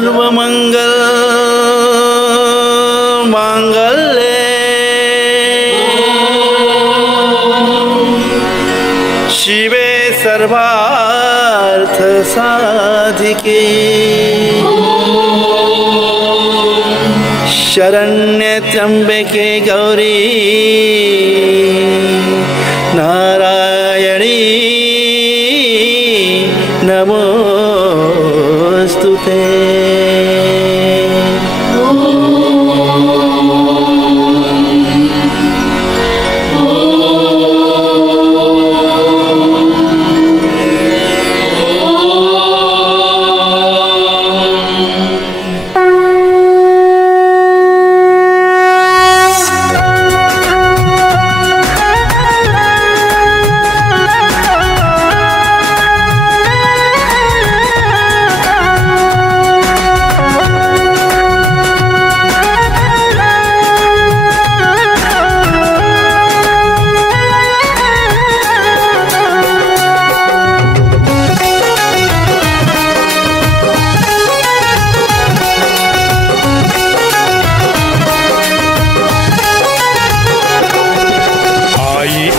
सर्वमंगल मांगल्ये शिवे सर्वार्थ साधिके शरण्ये त्र्यंबके गौरी नारायणी नमोस्तुते।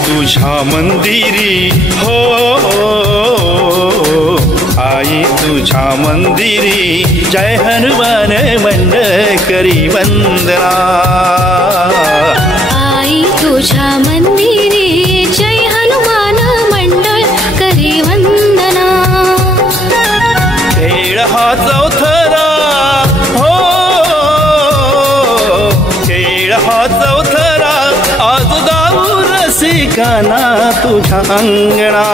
तुझ्या मंदिरी हो आई तुझ्या मंदिरी जय हनुमान मंडळ करी वंदना। आई तुझ्या मंदिरी जय हनुमान मंडळ करी वंदना। खेळ हा चौथरा हो खेळ हा चौथरा आज गाऊ रसिकाना तुझ्या अंगणा।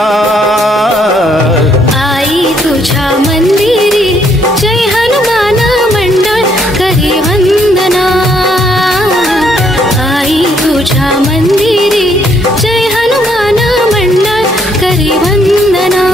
आई तुझ्या मंदिरी जय हनुमान मंडळ करी वंदना। आई तुझ्या मंदिरी जय हनुमान मंडळ करी वंदना।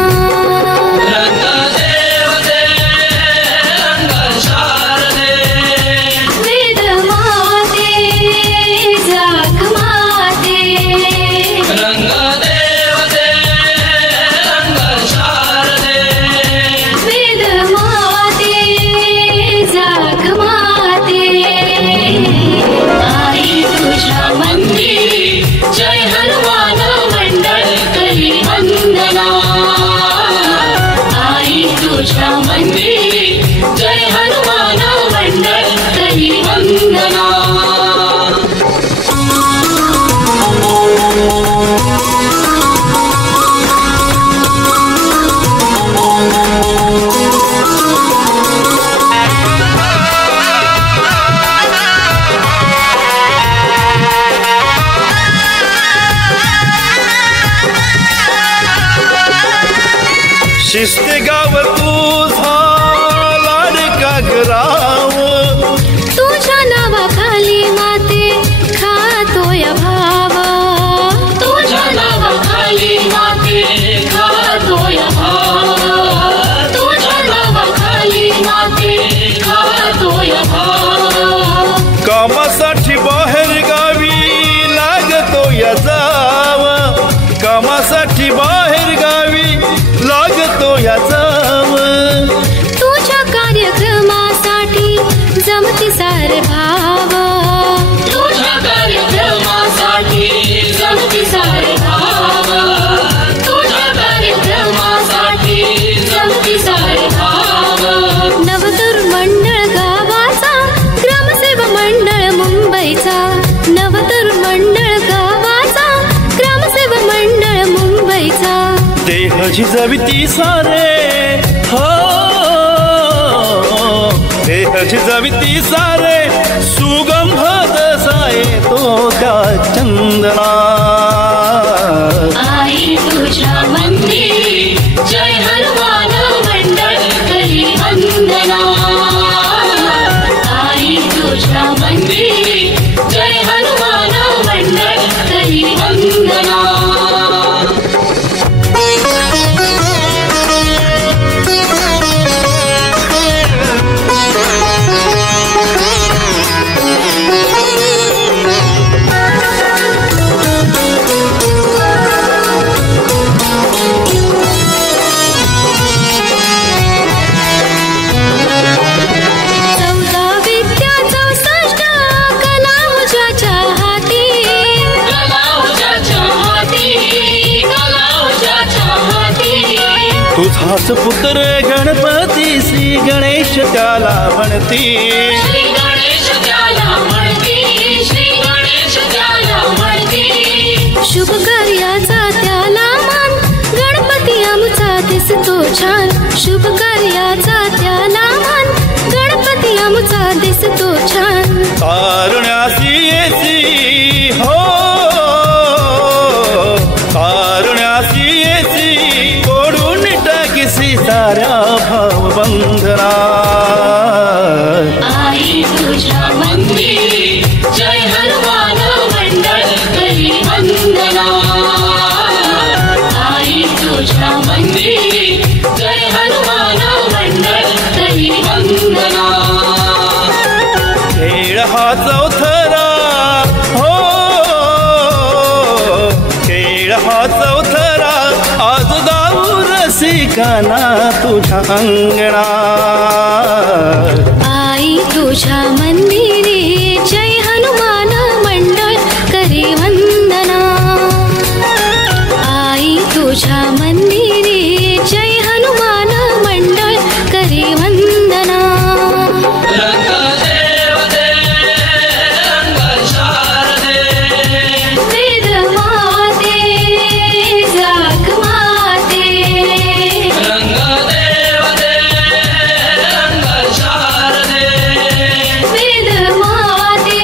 शिस्त गाव तुझा लाडका ग्राम तुझ्या नावाखाली माते खातोय भाव। तुझ्या नावाखाली माते खातोय भाव। तुझ्या नावाखाली माते खातोय भाव। कामासाठी बाहेर गावी लागतो या जाव कामासाठी बाहेर गावी लागतो या जाव। तुझ्या कार्यक्रमासाठी जमती सारे भाव। तुझ्या कार्यक्रमासाठी जमती सारे भाव। तुझ्या कार्यक्रमासाठी जमती सारे भाव। नवतरुण मंडळ गावाचा ग्रामसेवा मंडळ मुंबईचा। नवतरुण मंडळ गावाचा ग्रामसेवा मंडळ मुंबईचा। देह झिजविती सारे हो देह झिजविती सारे सुगंध दसाये तो त्या चंदना। आई तुझ्या मंदिरी जय हनुमान मंडळ करी वंदना। आई तुझ्या मंदिरी जय हनुमान मंडळ करी वंदना। तुझाच पुत्र गणपती श्री गणेश त्याला म्हणती श्री गणेश त्याला म्हणती श्री गणेश त्याला म्हणती शुभ कार्याचा त्याला मान गणपती आमचा दिसतो छान शुभ कार्याचा त्याला मान गणपती आमचा दिसतो छान तारुण्यासी येसी हो तारुण्यासी येसी कोडून टाकीसी साऱ्या भावबंधना आई तुझ्या मंदिरी जय हनुमान मंडळ करी वंदना आई तुझ्या मंदिरी जय हनुमान मंडळ करी वंदना खेळ हा चौथरा हो खेळ हा चौथरा आज गाऊ रसिकाना तुझ्या अंगणा आई तुझ्या मंदिरी जय हनुमान मंडळ करी वंदना आई तुझ्या मंदिरी जय हनुमान मंडळ करी वंदना वेद माते जाग माते वेद माते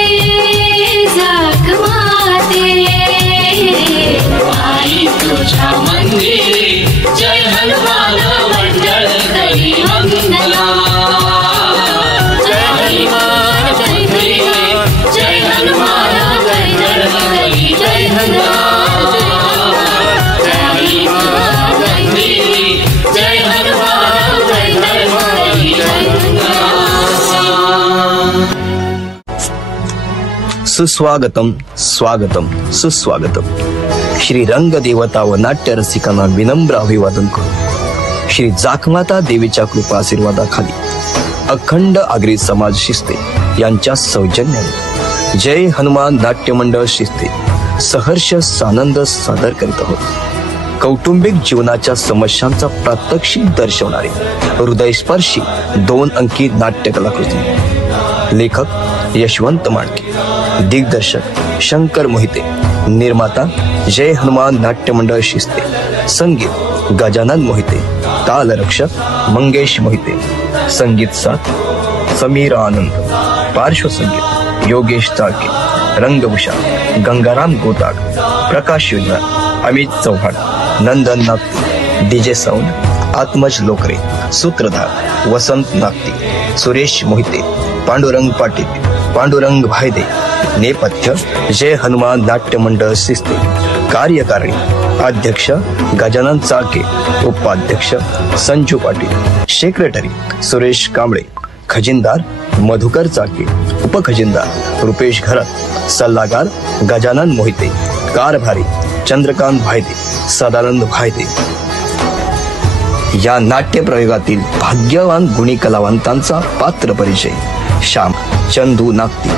जाग माते आई तुझ्या मंदिरी जय हनुमान मंडळ करी वंदना जय हनुमान जय हनुमान मंडळ करी जय हनुमान जय हनुमान मंदिरी जय हनुमान मंडळ करी जय हनुमान सुस्वागतम स्वागतम सुस्वागतम श्री रंगदेवता व नाट्य रसिकांना विनम्र अभिवादन करू श्री जाखमाता देवीच्या कृपा आशीर्वादाखाली अखंड आगरी समाज शिस्ते यांच्या सौजन्याने जय हनुमान नाट्य मंडळ शिस्ते सहर्ष सानंद सादर करीत आहोत कौटुंबिक जीवनाच्या समस्यांचा प्रात्यक्षिक दर्शवणारी हृदयस्पर्शी 2 अंकी नाट्य कलाकृती लेखक यशवंत मांडके दिग्दर्शक शंकर मोहिते निर्माता जय हनुमान नाट्य मंडळ शिस्ते संगीत गजानन मोहिते तालरक्षक मंगेश मोहिते संगीत साथ समीर आनंद पार्श्वसंगीत योगेश ताळके रंगभूषा गंगाराम गोताड प्रकाश युद्ध अमित चव्हाण नंदन नागती डीजे साऊंड आत्मज लोकरे सूत्रधार वसंत नागती सुरेश मोहिते पांडुरंग पाटील पांडुरंग भायदे नेपथ्य जय हनुमान नाट्य मंडळ शिस्ते कार्यकारिणी अध्यक्ष गजानन चाळके उपाध्यक्ष संजू पाटील सेक्रेटरी सुरेश कांबळे खजिनदार मधुकर चाळके उपखजिनदार रुपेश घरत सल्लागार गजानन मोहिते कारभारी चंद्रकांत भायदे सदानंद भायदे या नाट्य प्रयोगातील भाग्यवान गुणी कलावंतांचा पात्र परिचय श्याम चंदू नागती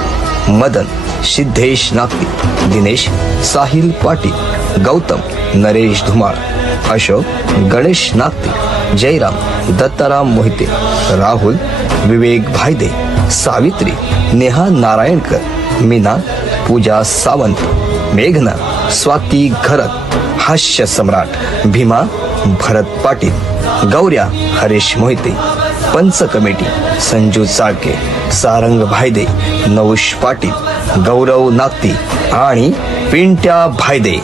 मदन सिद्धेश नागती दिनेश साहिल पाटील गौतम नरेश धुमाळ अशोक गणेश नागती जयराम दत्ताराम मोहिते राहुल विवेक भायदे सावित्री नेहा नारायणकर मीना पूजा सावंत मेघना स्वाती घरत हास्य सम्राट भीमा भरत पाटील गौऱ्या हरीश मोहिते पंच कमिटी संजू चाळके सारंग भायदे नवुश पाटील गौरव नागती आणि पिंट्या भायदे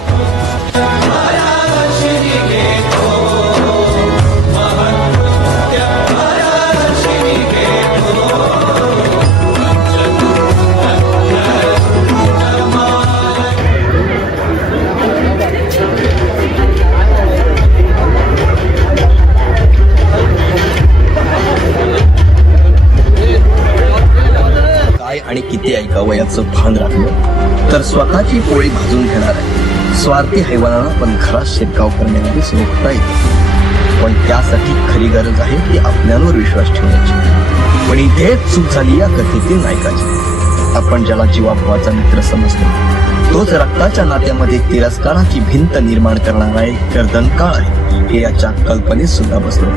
आणि किती ऐकावं याचं भान राखलं तर स्वतःची पोळी भाजून घेणार आहे स्वार्थी हैवानांना पण घरात शिरकाव करण्यामध्ये रोखता येते पण त्यासाठी खरी गरज आहे ती आपल्यावर विश्वास ठेवण्याची पण इथेच चूक झाली या कथेतील नायकाची आपण ज्याला जीवाभावाचा मित्र समजतो तोच रक्ताच्या नात्यामध्ये तिरस्काराची भिंत निर्माण करणारा एक गर्दनकाळ आहे हे याच्या कल्पनेत सुद्धा बसलो.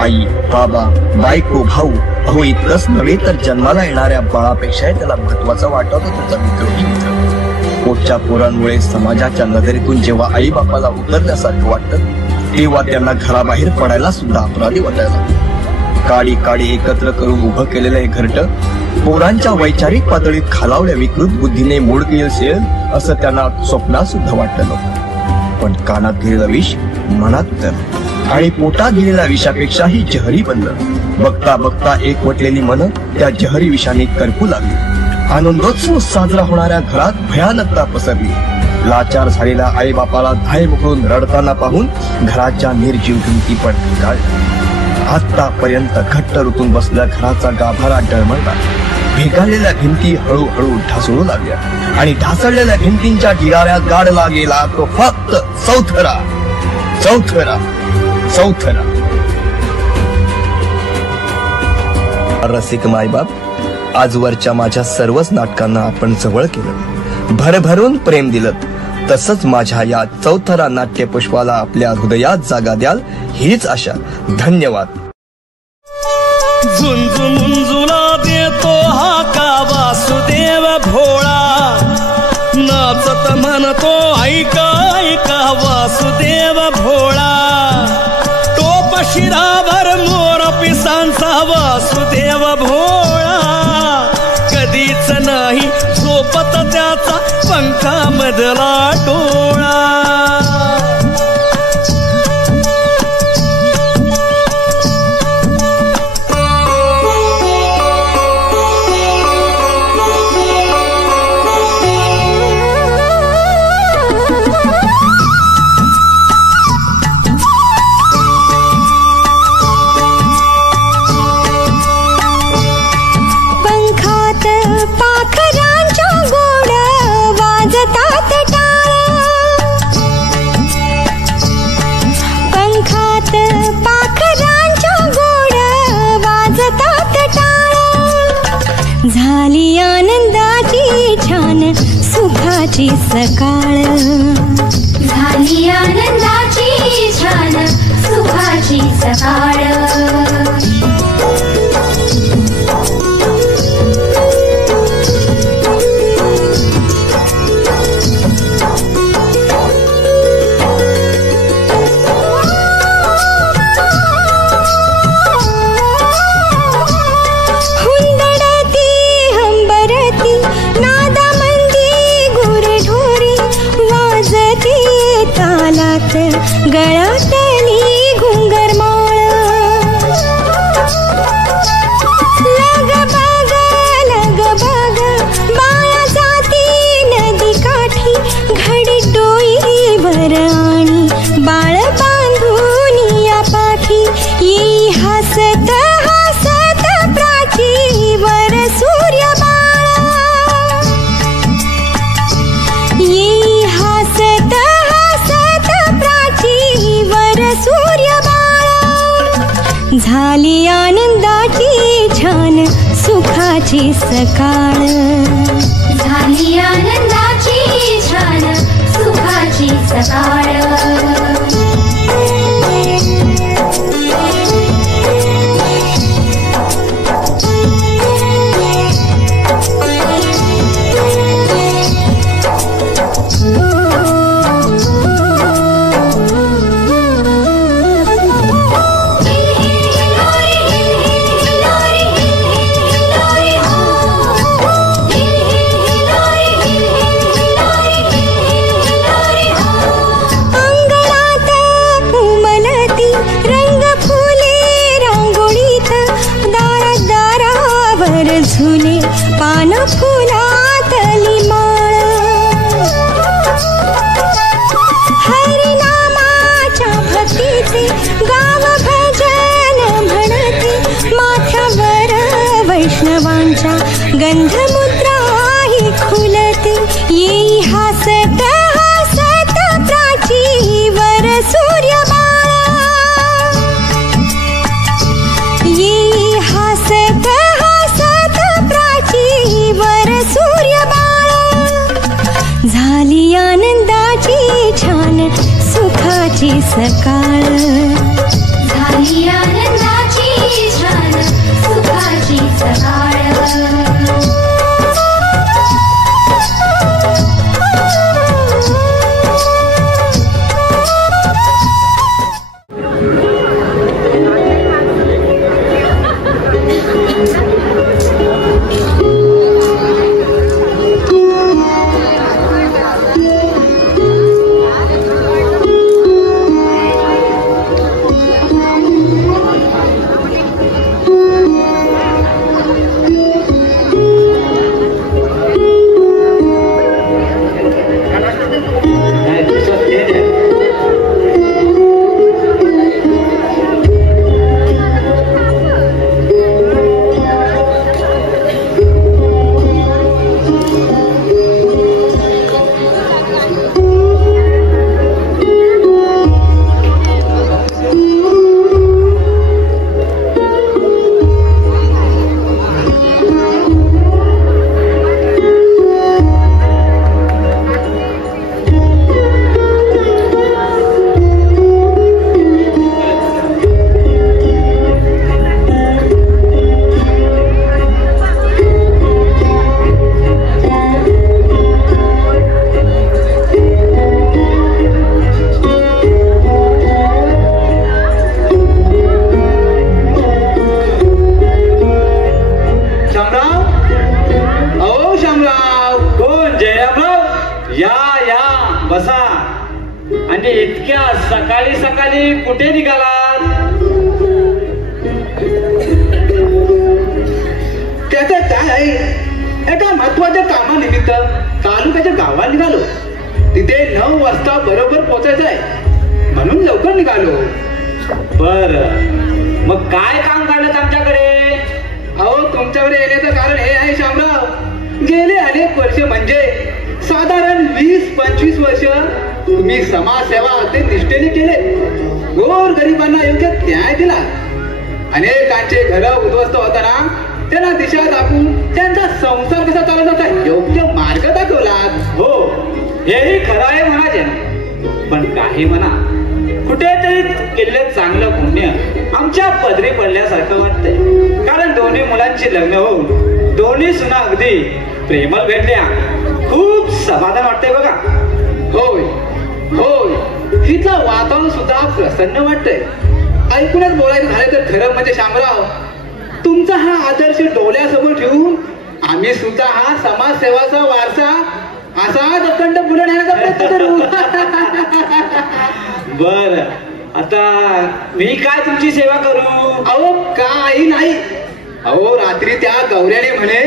आई, बाबा, बायको, भाऊ, अहो इतकंच नव्हे तर जन्माला येणाऱ्या बाळापेक्षाही त्याला महत्वाचा वाटतो त्याचा विद्रोही मित्र. पोटच्या पोरांमुळे समाजाच्या नजरेतून जेव्हा आई बापाला उतरल्यासारखं वाटतं तेव्हा त्यांना घराबाहेर पडायला सुद्धा अपराधी वाटायला. काडी काडी एकत्र करून उभं केलेलं हे घरटं पोरांच्या वैचारिक पातळीत खालावल्या विकृत बुद्धीने मोडकेल असं त्यांना स्वप्नात सुद्धा वाटलं नव्हतं. पण कानात गेलेलं विष मनात उतरलं आणि पोटात गेलेल्या विषापेक्षाही जहरी बनलं. बघता बघता एकवटलेली मन त्या जहरी विषाने करपू लागली. आनंदोत्सव साजरा होणाऱ्या घरात भयानकता पसरली. लाचार झालेल्या आई बापाला धाय मोकळून रडताना पाहून घराच्या निर्जीव भिंती पण काढल्या. आतापर्यंत घट्ट रुतून बसल्या घराचा गाभारा डळमळला. भेगाळलेल्या भिंती हळूहळू ढासळू लागल्या आणि ढासळलेल्या भिंतींच्या ढिगाऱ्यात गाडला गेला तो फक्त चौथरा चौथरा चौथरा. रसिक मायबाप, आजवरच्या माझ्या सर्वच नाटकांना आपण जवळ केलं, भरभरून प्रेम दिलं. तसंच माझ्या या चौथरा नाट्यपुष्पाला आपल्या हृदयात जागा द्याल हीच आशा. धन्यवाद. झुंजू मुंजूला देतो हा का वासुदेव भोळा, नाचत म्हणतो ऐका ऐका वासुदेव भोळा. टोप शिरावर मोर पिसांचा वासुदेव भोळा, कधीच नाही झोपत त्याचा पंखामधला डोळा. झाली आनंदाची छान सुखाची सकाळ, झाली आनंदाची छान सुखाची सकाळ. गळ्यातली घुंगरमाळ, लग बग बाळा जाती नदी काठी, घडी डोईवर आणि बाळ बांधून या पाठी. येई हसत हसत प्राचीवर सूर्य बाळा, येई हसत सूर्य बाळा. झाली आनंदाची छान सुखाची सकाळ, झाली आनंदाची छान सुखाची सकाळ. झुले पान फुलातली माळ, हरिनामाच्या भक्तीचे गाव भजन म्हणते. माथ्यावर वैष्णवांच्या गंधमुद्राही खुलते. येई हसत हसत प्राचीवर सूर्य बाळा, येई हसत हसत प्राचीवर सकाळ झाली आनंदाची छान सुखाची सकाळ कुठे निघालात? त्याचं काय आहे, एका महत्वाच्या कामानिमित्त तालुक्याच्या गावात निघालो. तिथे 9 वाजता बरोबर पोहोचायचं आहे म्हणून लवकर निघालो. बर, मग काय काम काढलं आमच्याकडे? अहो, तुमच्याकडे येण्याचं कारण हे आहे शामराव, गेले अनेक वर्ष म्हणजे साधारण 20-25 वर्ष तुम्ही समाजसेवा ते निष्ठेने केले. गोर गरिबांना योग्य न्याय दिला. अनेकांचे घर उद्ध्वस्त होताना त्यांना दिशा दाखवून त्यांचा संसार कसा चालवण्याचा योग्य मार्ग दाखवला. हो, हेही खरं आहे म्हणाचे, पण काही म्हणा कुठेतरी केलेलं चांगलं पुण्य आमच्या पदरी पडल्यासारखं वाटतंय. कारण दोन्ही मुलांची लग्न होऊन दोन्ही सुना अगदी प्रेमळ भेटल्या. खूप समाधान वाटतंय बघा. होय होय, इथलं वातावरण सुद्धा प्रसन्न वाटतंय. ऐकूनच बोलायचं झालं तर खरं म्हणजे शामराव, तुमचा हा आदर्श डोळ्यासमोर ठेवून आम्ही सुद्धा हा समाजसेवाचा वारसा असाच अखंड पुढे नेण्याचा प्रयत्न करू. बर, आता मी काय तुमची सेवा करू? अहो, काही नाही. अहो, रात्री त्या गौऱ्याने म्हणे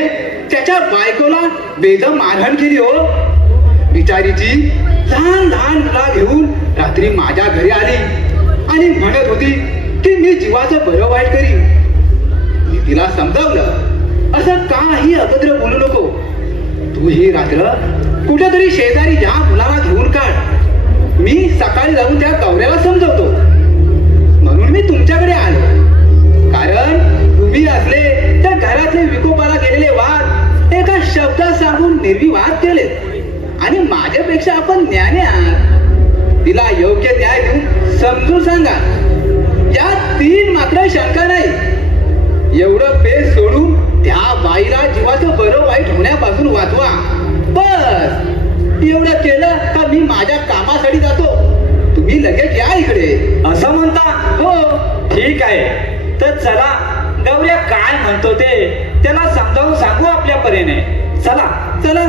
त्याच्या बायकोला बेदम मारहाण केली. हो, बिचारीची लहान लहान मुला घेऊन रात्री माझ्या घरी आली आणि म्हणत होती की मी जीवाचं बरं वाईट करीन. मी तिला समजावलं, असं काही अभद्र बोलू नको. तू ही रात्र कुठेतरी शेजारी या मुलाला घेऊन काढ. मी सकाळी जाऊन त्या गौऱ्याला समजवतो. म्हणून मी तुमच्याकडे आलो. कारण तुम्ही असले त्या घरातले विकोपाला गेलेले वाद एका शब्दात सांगून निर्विवाद केले. आणि माझ्यापेक्षा आपण ज्ञानी आहात. तिला योग्य न्याय देऊन समजून सांगा. या 3 मात्र शंका नाही. एवढं पेस सोडून त्या बाईला जीवाचं बरं वाईट होण्यापासून वाचवा. बस एवढं केलं का मी माझ्या कामासाठी जातो. तुम्ही लगेच या इकडे. असं म्हणता? हो. ठीक आहे, तर चला गौऱ्या काय म्हणतो ते त्याला समजावून सांगू आपल्या परीने. चला चला.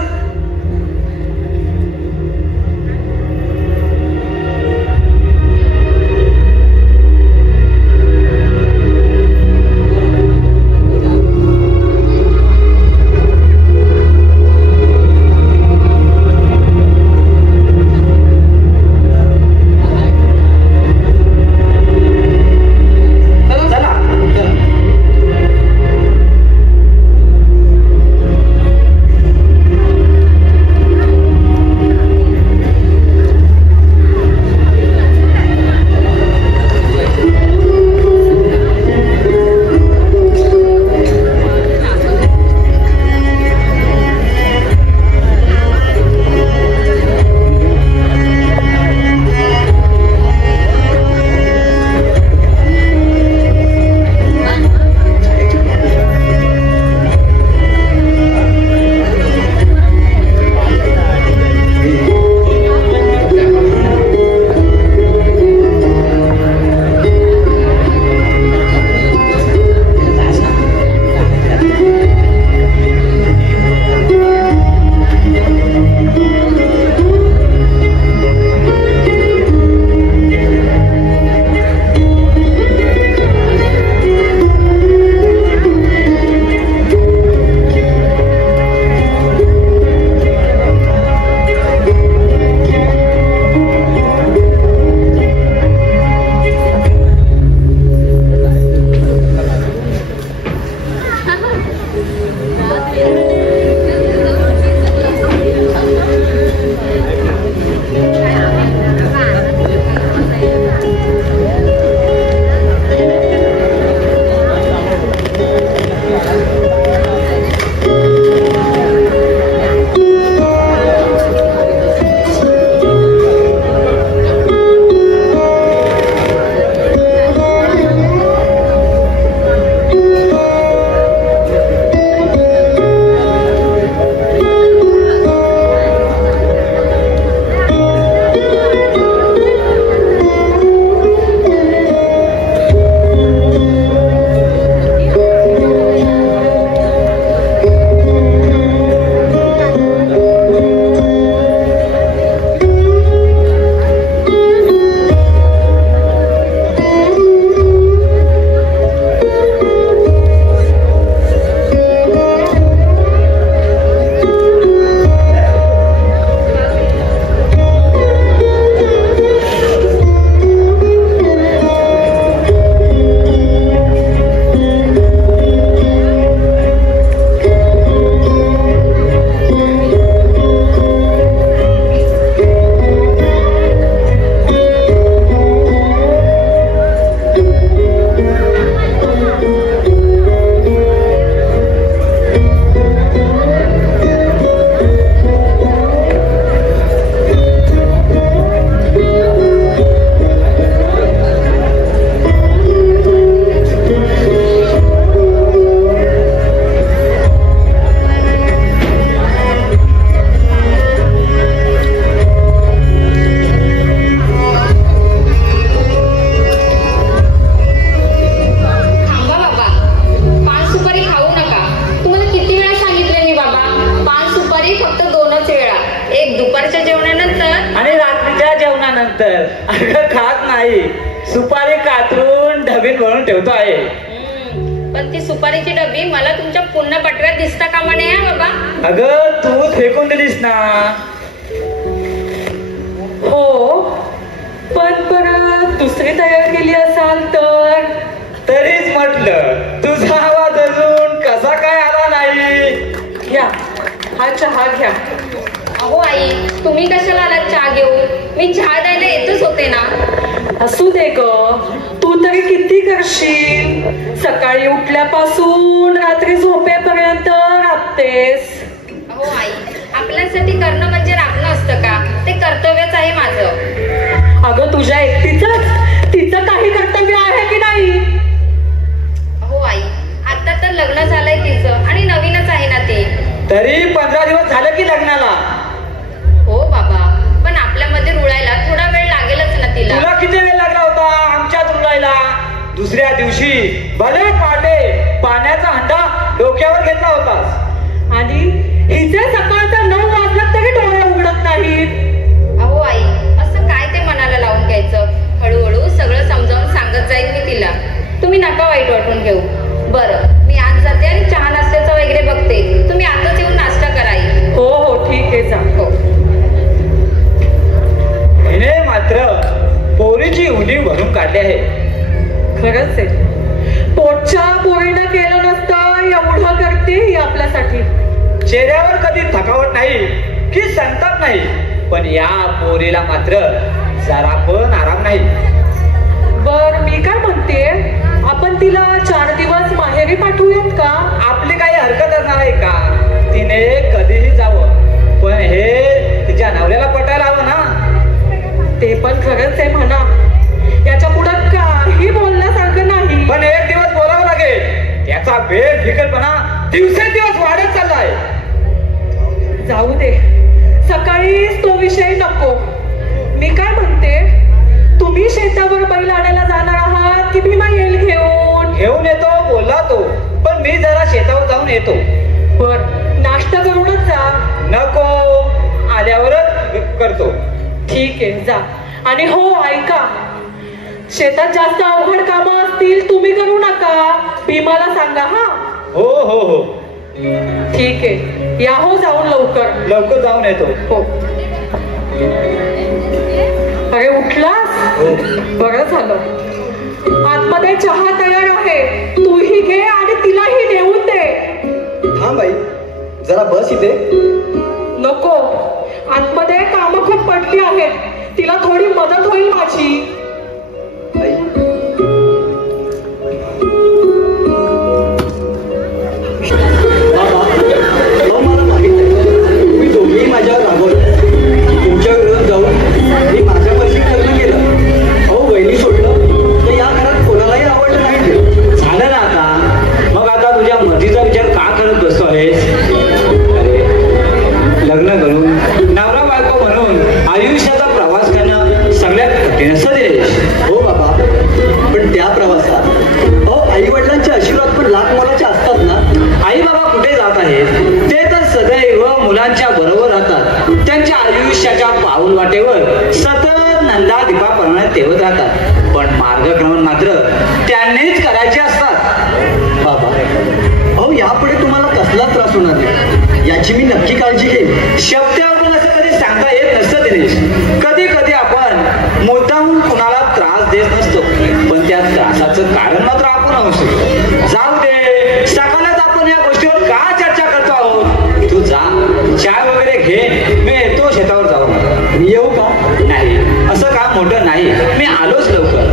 नंतर. अगं खात नाही, सुपारी कातरून डबीत भरून ठेवतो आहे. पण ती सुपारीची डबी मला तुमच्या पुन्हा पटव्यात दिसता कामा नये बाबा. अगं तू फेकून दिलीस ना. हो, पण परत दुसरी तयार केली असाल तर. तरीच म्हटलं तुझा आवाज अजून कसा काय आला नाही. घ्या हा चहा घ्या. अहो आई, तुम्ही कशाला आलात चहा घेऊन? मी चहा द्यायला येतच होते ना. असू दे ग, तू तरी किती करशील? सकाळी उठल्यापासून रात्री झोपेपर्यंत राबतेस. अहो आई, आपल्यासाठी करणं म्हणजे राखणं असतं का? ते कर्तव्यच आहे माझं. अगं तुझ्या एकटीच तिचं काही कर्तव्य आहे की नाही? हो आई, आता तर लग्न झालंय तिचं आणि नवीनच आहे ना ते. तरी 15 दिवस झालं की लग्नाला. हो बाबा, पण आपल्यामध्ये रुळायला थोडा वेळ लागेलच ना तिला. तुला किती वेळ लागला होता आमच्यात रुळायला? दुसऱ्या दिवशी भले पहाटे पाण्याचा हंडा डोक्यावर घेतला होतास आणि हिचे सकाळचा 9 वाजला तरी डोळे उघडत नाहीत. अहो आई, असं काय ते मनाला लावून घ्यायचं? हळूहळू सगळं समजावून सांगत जाईल मी तिला. तुम्ही नका वाईट वाटून घेऊ. बरं, मी आज जाते आणि चहा नाश्त्याचं वगैरे बघते. तुम्ही आताच येऊन नाश्ता करा आई. हो हो ठीक आहे, जा. हो. हिने मात्र पोरीची उडी भरून काढली आहे. खरंच आहे, पोटच्या पोरीनं केलं नसतं एवढं करते ही आपल्यासाठी. चेहऱ्यावर कधी थकावट नाही की संताप नाही, पण या पोरीला मात्र जरा पण आराम नाही. बर मी काय म्हणते, आपण तिला 4 दिवस माहेरी पाठवूयात का? आपली काही हरकत असणार आहे का? तिने कधीही जावं, पण हे तिच्या नवऱ्याला पटायला हवं ना. ते पण खरंच आहे म्हणा, याच्या पुढे काही बोलण्यासारखं नाही. पण एक दिवस बोलावं लागेल. त्याचा बेफिकरपणा दिवसेंदिवस वाढत चाललाय. जाऊ दे, सकाळीच तो विषय नको. मी काय म्हणते, तुम्ही शेतावर बैल आणायला जाणार आहात की भीमा येईल घेऊन? घेऊन येतो बोलला तो, पण मी जरा शेतावर जाऊन येतो. बर, नाश्ता करूनच जा. नको, आल्यावरच करतो. ठीक आहे, जा. आणि हो ऐका, शेतात जास्त अवघड कामं असतील तुम्ही करू नका, भीमाला सांगा. हा हो हो हो ठीक आहे, या हो जाऊन लवकर. लवकर जाऊन येतो. हो. अरे उठलास? बरं झालं. आतमध्ये चहा तयार आहे, तूही घे आणि तिलाही नेऊन दे. थांब बाई, जरा बस इथे. नको, आतमध्ये कामं खूप पडली आहेत, तिला थोडी मदत होईल माझी. आई, बाबा, मला माहित आहे तुम्ही दोघेही माझ्यावर रागवलं. तुमच्या विरोधात जाऊन मी माझ्या मर्जीने लग्न केलं. अहो वहिनी सोडलं तर या घरात कोणालाही आवडलं नाही. झालं ना आता. मग आता तुझ्या मर्जीचा विचार का करत बसतो आहेस? अरे, लग्न करून नवरा बायको म्हणून आयुष्याचा प्रवास करणं सगळ्यात कठीण असतं दिनेश. हो बाबा, पण त्या प्रवासात अहो आई वडिलांचे आशीर्वाद पण लाख मोलाचे असतात ना. आई बाबा कुठे जात आहेत? ते तर सदैव मुलांच्या बरोबर राहतात. त्यांच्या आयुष्याच्या पाऊल वाटेवर सतत नंदा दीपाप्रमाणे तेवत राहतात. पण मार्गक्रमण मात्र त्यांनीच करायचे असतात. बाबा, अहो यापुढे तुम्हाला कसलाच त्रास होणार नाही याची मी नक्की काळजी घेईन. शब्दावरून असं कधी सांगता येत नसतं दिनेश. कधी कधी आपण मुद्दाम कुणाला त्रास देत नसतो, पण त्या त्रासाचं कारण मात्र आपण असतो. जाऊ दे, सकाळच आपण या गोष्टीवर का चर्चा करतो आहोत. तू जा, चहा वगैरे घे, मी येतो शेतावर जाऊन. मी येऊ का? नाही, असं काम मोठं नाही, मी आलोच लवकर.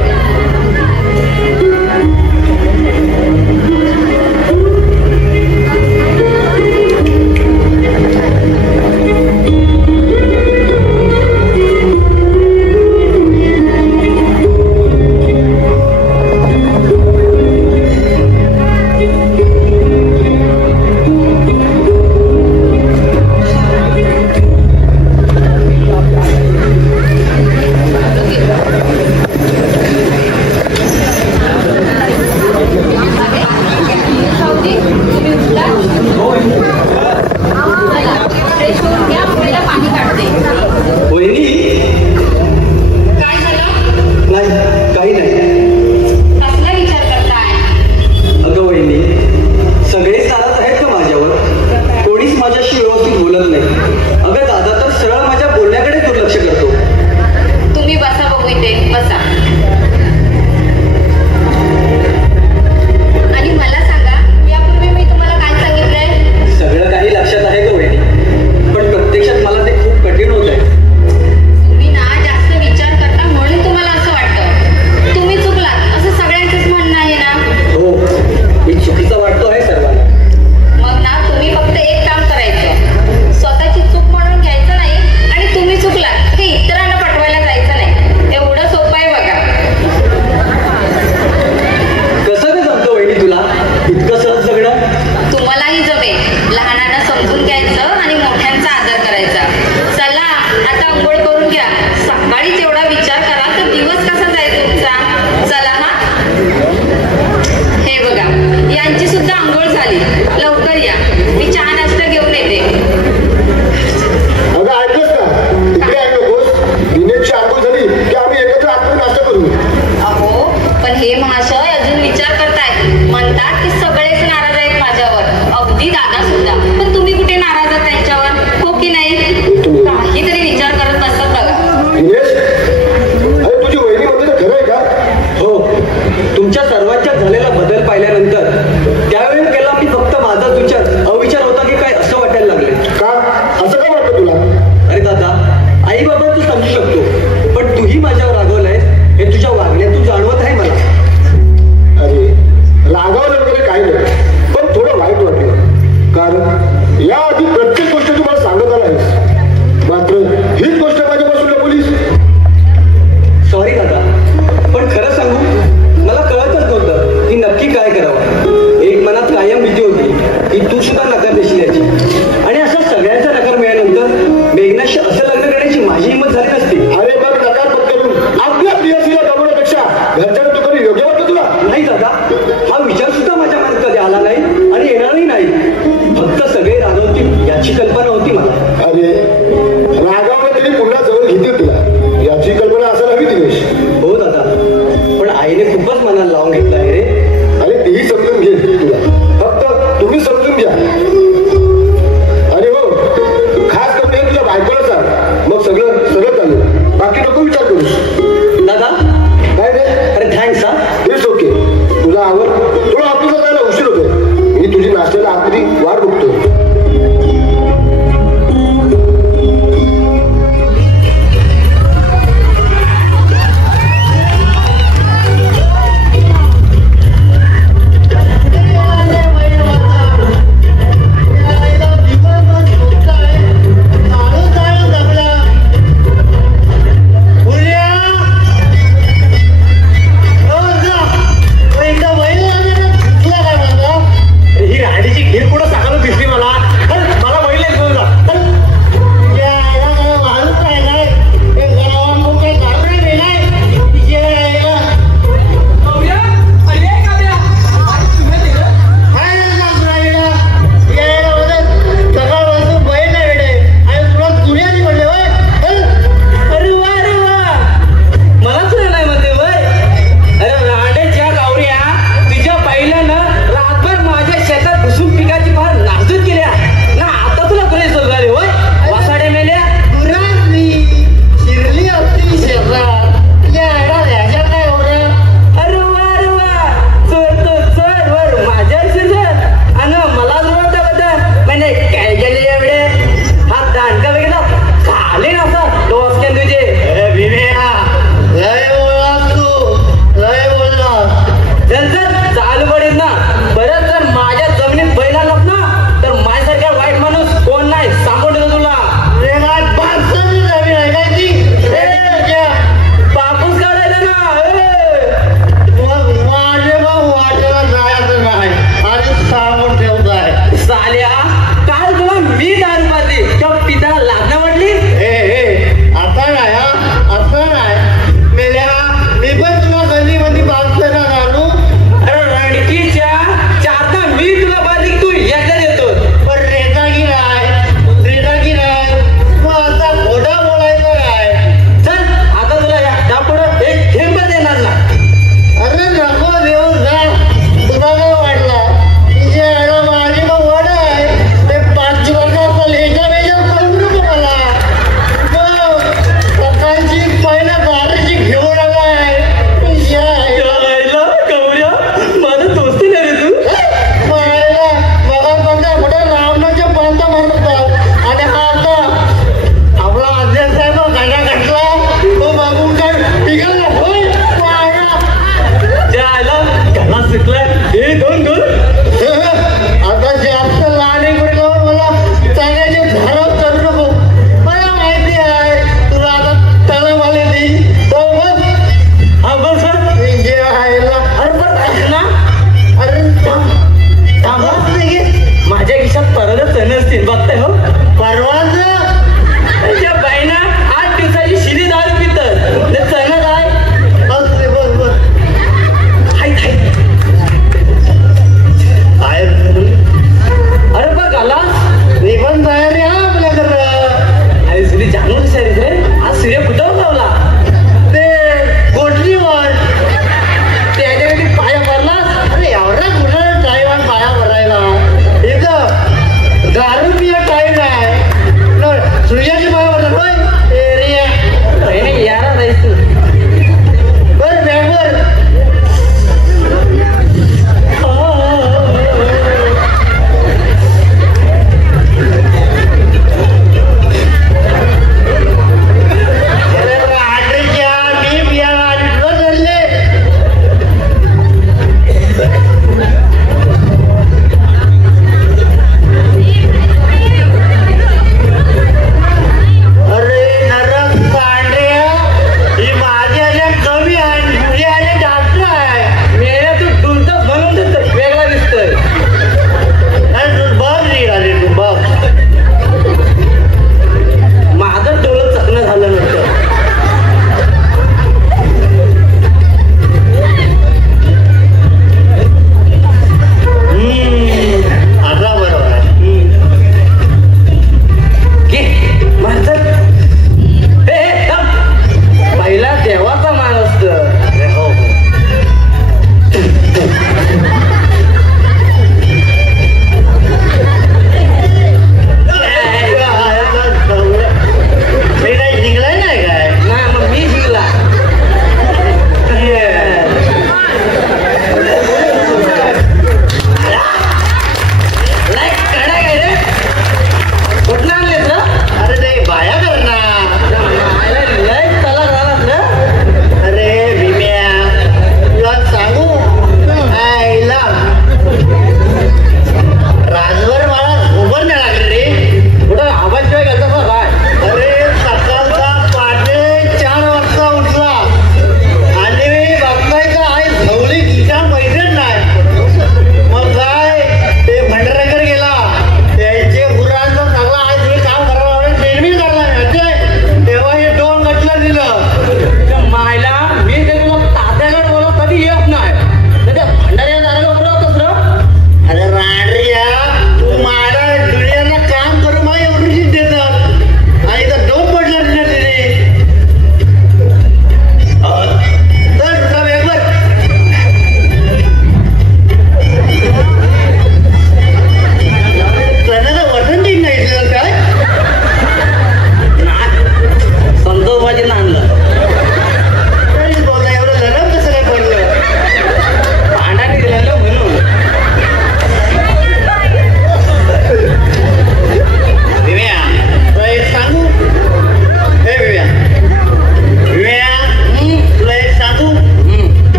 आपल्या प्रियसीला गमवण्यापेक्षा घरच्या दुकानी योग्य वाटतं तुला? नाही दादा, हा विचार सुद्धा माझ्या मनात कधी आला नाही आणि येणारही नाही. फक्त सगळे रागवतील याची कल्पना होती मला. अरे रागावलं तरी पुन्हा जवळ घेतील तुला याची कल्पना असायला हवी दिनेश. हो दादा, पण आईने खूपच मनाला लावून घेतलं आहे रे. अरे तेही समजून घे तुला, फक्त तुम्ही समजून घ्या. आणि हो, खास करून तुझ्या बायकोला सांग, मग सगळं चालू. बाकी नको विचार करू. दादा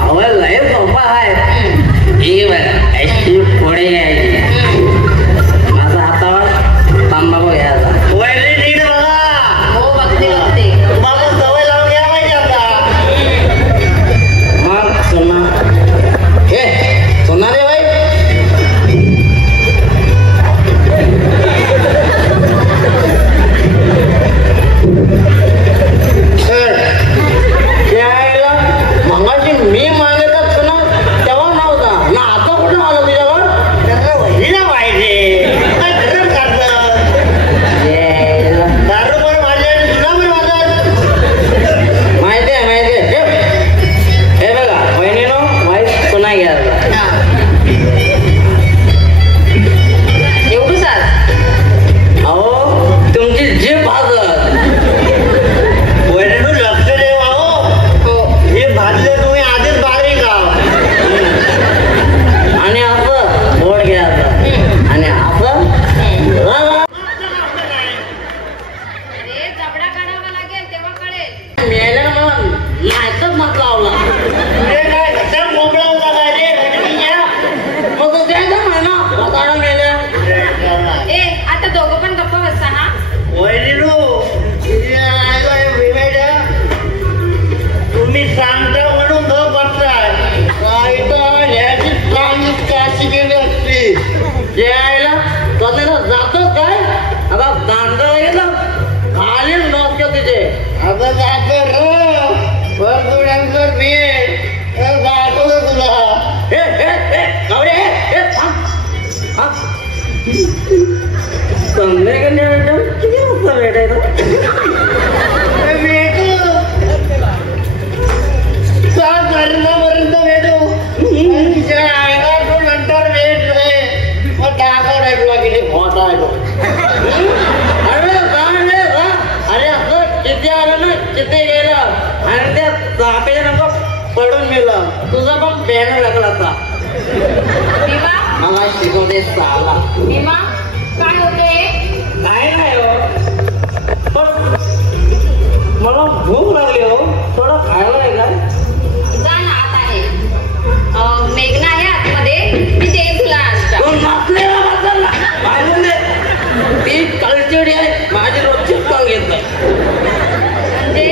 अवल लय सोपा आहे ही बघा अशी पुढे यायची माझा हातावर तांबाखू घ्यायचा वैरी नीट बघा हो बघते बघते बाबा सवय लावून घ्या पाहिजे आता मग सोना हे सोना रे बाई मंगाशी मी मागेतात ना तेव्हा नव्हता ना आता कुठं आलं तुझ्यावर त्याला वहिला पाहिजे काय खरं करतं दारू पण माझे आणि तुला पण माझं माहिती आहे हे बघा बहिणीनं माहीत पुन्हा घ्यायला एवढं सार अहो तुमची जीभ भाजत वहिनीनं लक्ष देवा हो हे भाजले तुम्ही आधीच बारीक आहात आणि असं बोट घ्यायचं आणि असं अरे जबडा काढावा लागेल तेव्हा कळेल मेल्या म्हणून नाहीतच मत लावला काय घसा मोकळा होता काय रे मग तो द्यायचा म्हणा स्वतःला मेल्या ए आता दोघं पण गप्पा बसता ना तुम्ही सांगता म्हणून न बसताय काय तर ह्याची चांगली काशी गेली असती जे आयला स्वतःला जातो काय आता दांडा गेला खाली नसतो तिथे आता जातो भरपुड्यांकर मी दाखवतो तुला हे गौरे हे थांब कमरे करण्यासाठी किती वाजता भेटायचं भेटू 7 वर्षापर्यंत भेटू तिच्या आईला तू नंतर भेट रे मग टाकत आहे तुला किती होता आहे तो अरे असं किती आलं ना किती गेलं आणि त्या चापेच्या रंग पडून गेलं तुझा पण बॅनर लागला आता भीमा मला शिकवते चाला भीमा काय होते काय नाही हो पण मला भूक लागली हो थोडं खायला आहे का जा ना आत आहे मेघना आहे आतमध्ये मी देईन तुला नाश्ता ती कलचडी आहे माझी रोजची कल घेत नाही म्हणजे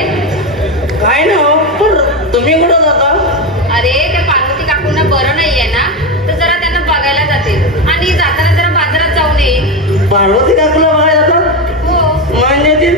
काय ना हो पण तुम्ही कुठं जाता अरे त्या पार्वती काकूंना बरं नाहीये ना तर जरा त्यांना बघायला जाते आणि जाताना जरा बाजारात जाऊन ये पार्वती काकूला बघायला जातात हो म्हणजे ती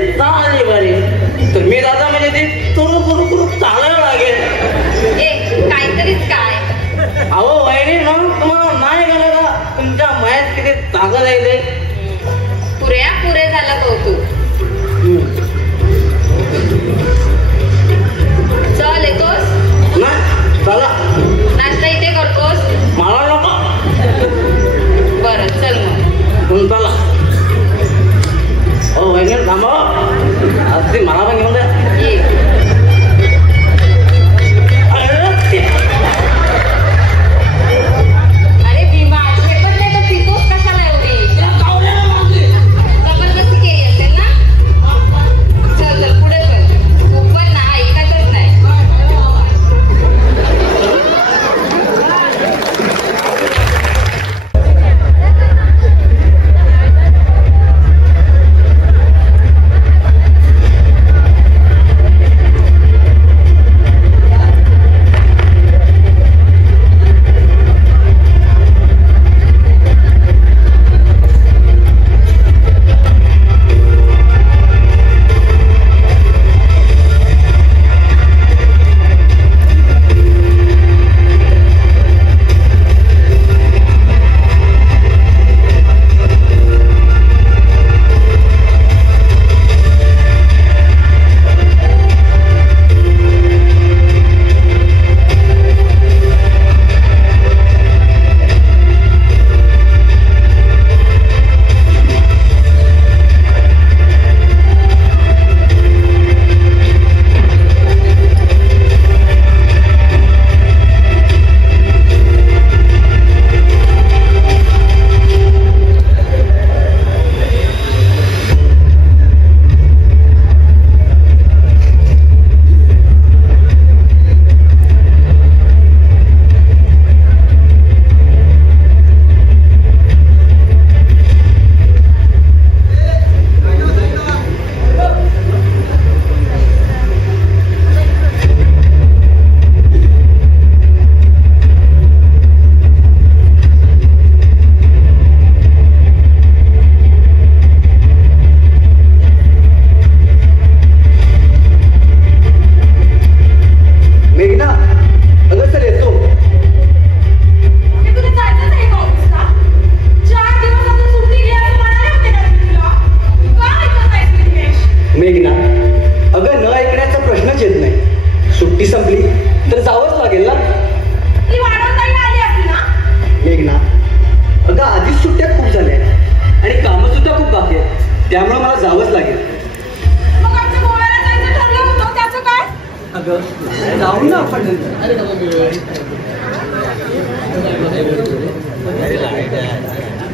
अगं जाऊ ना आपण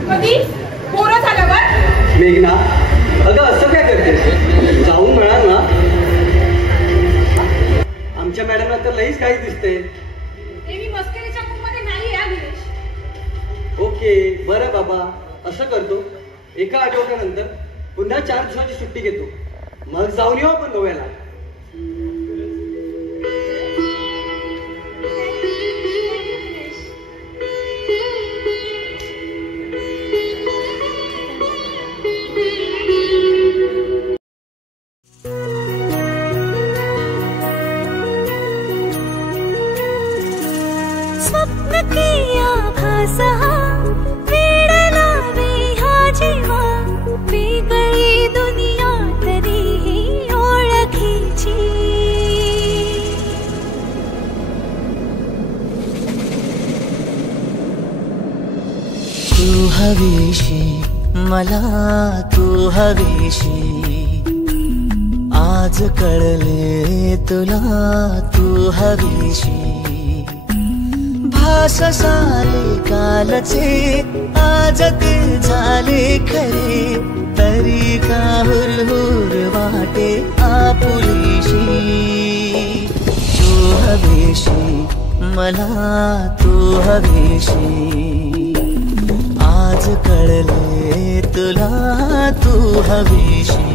कधी पोरं झाल्यावर मेघना. अगं असं काय करते, जाऊन म्हणा ना. आमच्या मॅडमला तर लईच काहीच दिसते. मी मस्करीच्या मूडमध्ये नाही आहे गिरीश. ओके बरं बाबा, असं करतो, एका आठवड्यानंतर पुन्हा 4 दिवसाची सुट्टी घेतो, मग जाऊन येऊ आपण गोव्याला. स्वप्न किया भासा वेड लावे हा जीवा, वेगळी दुनिया तरीही ओळखीची. तू हवीशी मला, तू हवीशी, आज कळले तुला तू हवीशी. भास सारे कालचे आज ते झाले खरे, तरी का हुरहुर वाटे आपुलीशी. तू हवीशी मला, तू हवीशी, आज कळले तुला तू हवीशी.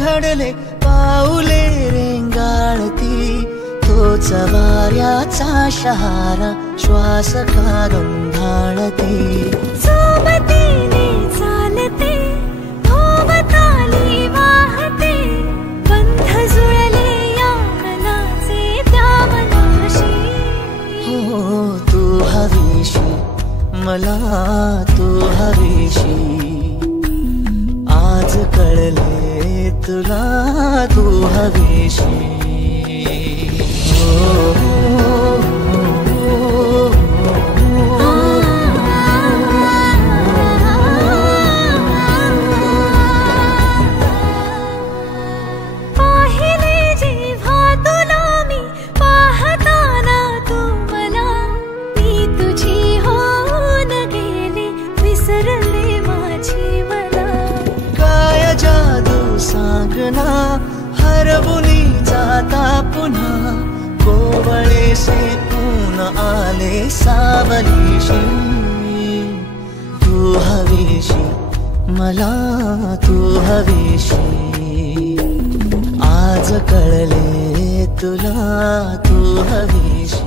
घडले पाऊले रेंगाळती, तोच वाऱ्याचा शहारा श्वास का गंधाळते. सोबतीने चालते भोवताली वाहते, बंध जुळले या मनाचे त्या मनाशी. हो तू हवीशी मला, तू हवीशी, आज कळले तुला तू हवीशी. पाहिले जेव्हा तुला मी, पाहताना तू मला, मी तुझी होऊन गेले, विसरले माझी मला. काय जादू सांगना हरवुनी जाता पुन्हा, कोवळे से ऊन आले सावलीशी. तू हवीशी मला, तू हवीशी, आज कळले तुला तू हवीशी.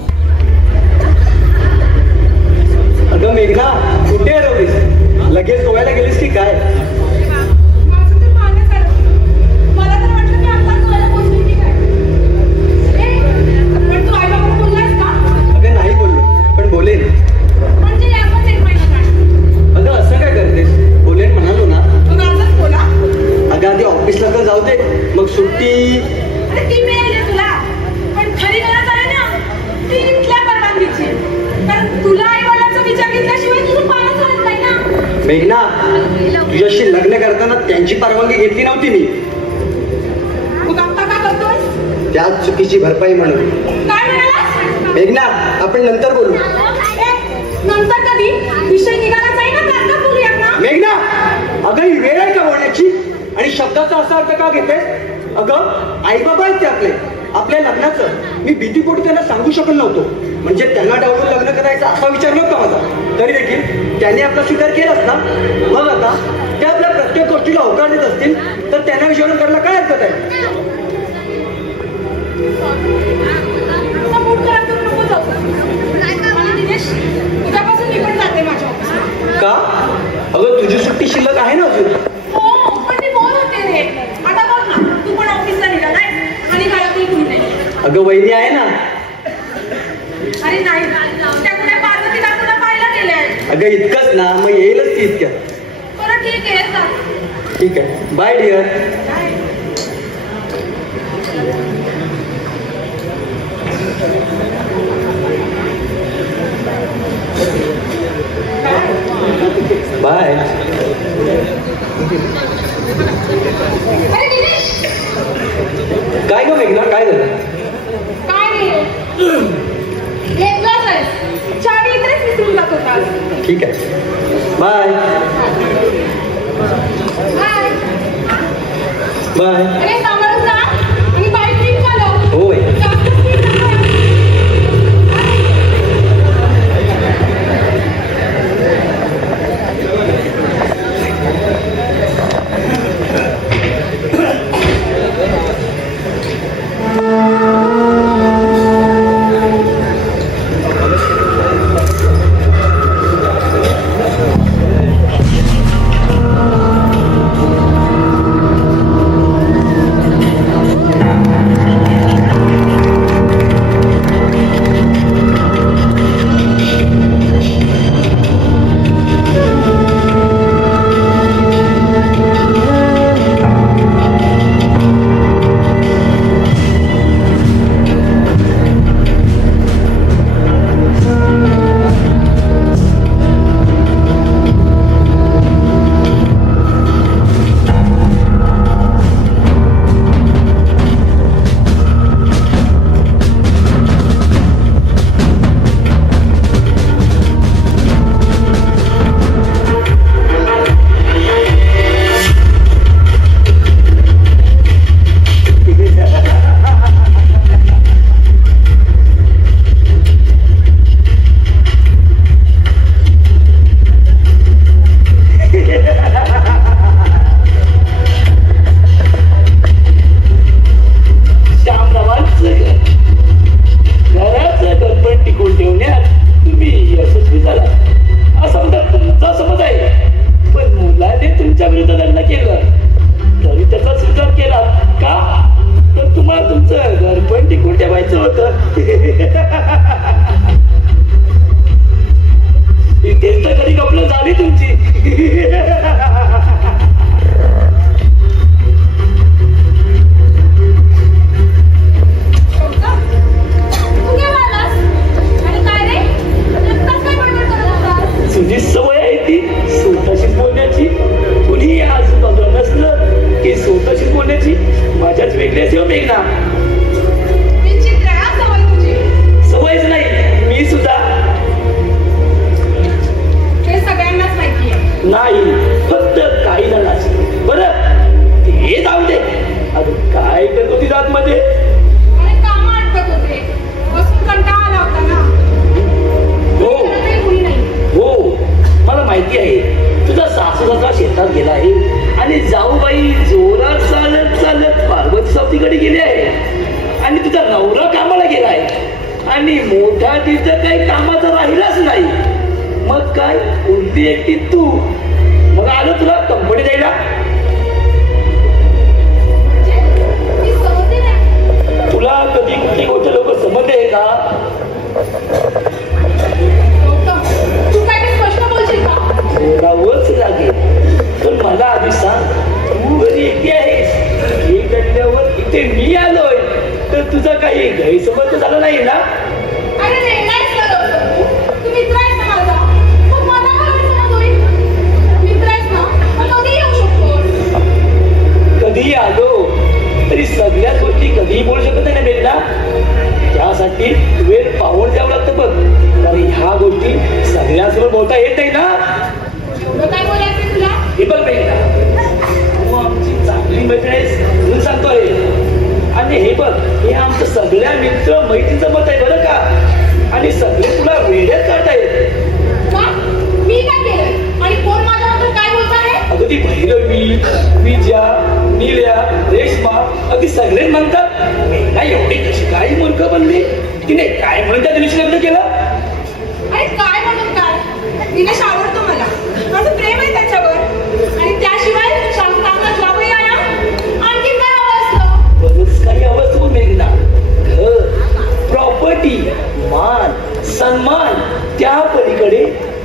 अगं मेघना, कुठे हरवलीस? लगेच गोव्याला गेलीस की काय? ऑफिसला तर जाऊ दे, मग सुट्टी ती मिळाली तुला, पण खरी गरज आहे ना ती इथल्या परवानगीची. कारण तुला आई वडिलांचा विचार घेतल्याशिवाय तुझं पाणच होत नाही ना. मेघना, तुझ्याशी लग्न करताना त्यांची परवानगी घेतली नव्हती मी. मग आता काय करतोस? त्याच चुकीची भरपाई म्हणून. काय म्हणालास? मेघना, आपण नंतर बोलू. नंतर कधी? विषय निघाला जाईल ना, नंतर बोलूयात ना. मेघना, अगं ही वेळ आहे का बोलण्याची? आणि शब्दाचा असा अर्थ का घेते? अगं आई बाबा आहेत ते आपल्या लग्नाचं. मी भीतीपोटी त्यांना सांगू शकत नव्हतो, म्हणजे त्यांना डावलून लग्न करायचा असा विचार नव्हता माझा. तरी देखील त्यांनी आपला स्वीकार केलाच ना. मग आता ते आपल्या प्रत्येक गोष्टीला होकार देत असतील तर त्यांना विचारून करायला काय हरकत आहे? उद्यापासून मी पण जाते माझ्या ऑफिसला. का? अगं तुझी सुट्टी शिल्लक आहे ना अजून. अगं वहिनी आहे ना. अरे नाही, त्या कुठे पार्वती काकूला पाहायला गेल्या. अगं इतकंच ना, मग येईलच की इतक्यात. बरं ठीक आहे येतात. ठीक आहे, बाय डिअर. बाय. अरे दिनेश, काय ग मेघना, काय झालं? काय नाही घेतलाच आहे, चावी इकडेच विसरून जात होता. ठीक आहे, बाय. Bye bye. अरे सांभाळून जा आणि बाईक नीट चालव. होय. जास्त स्पीड नको.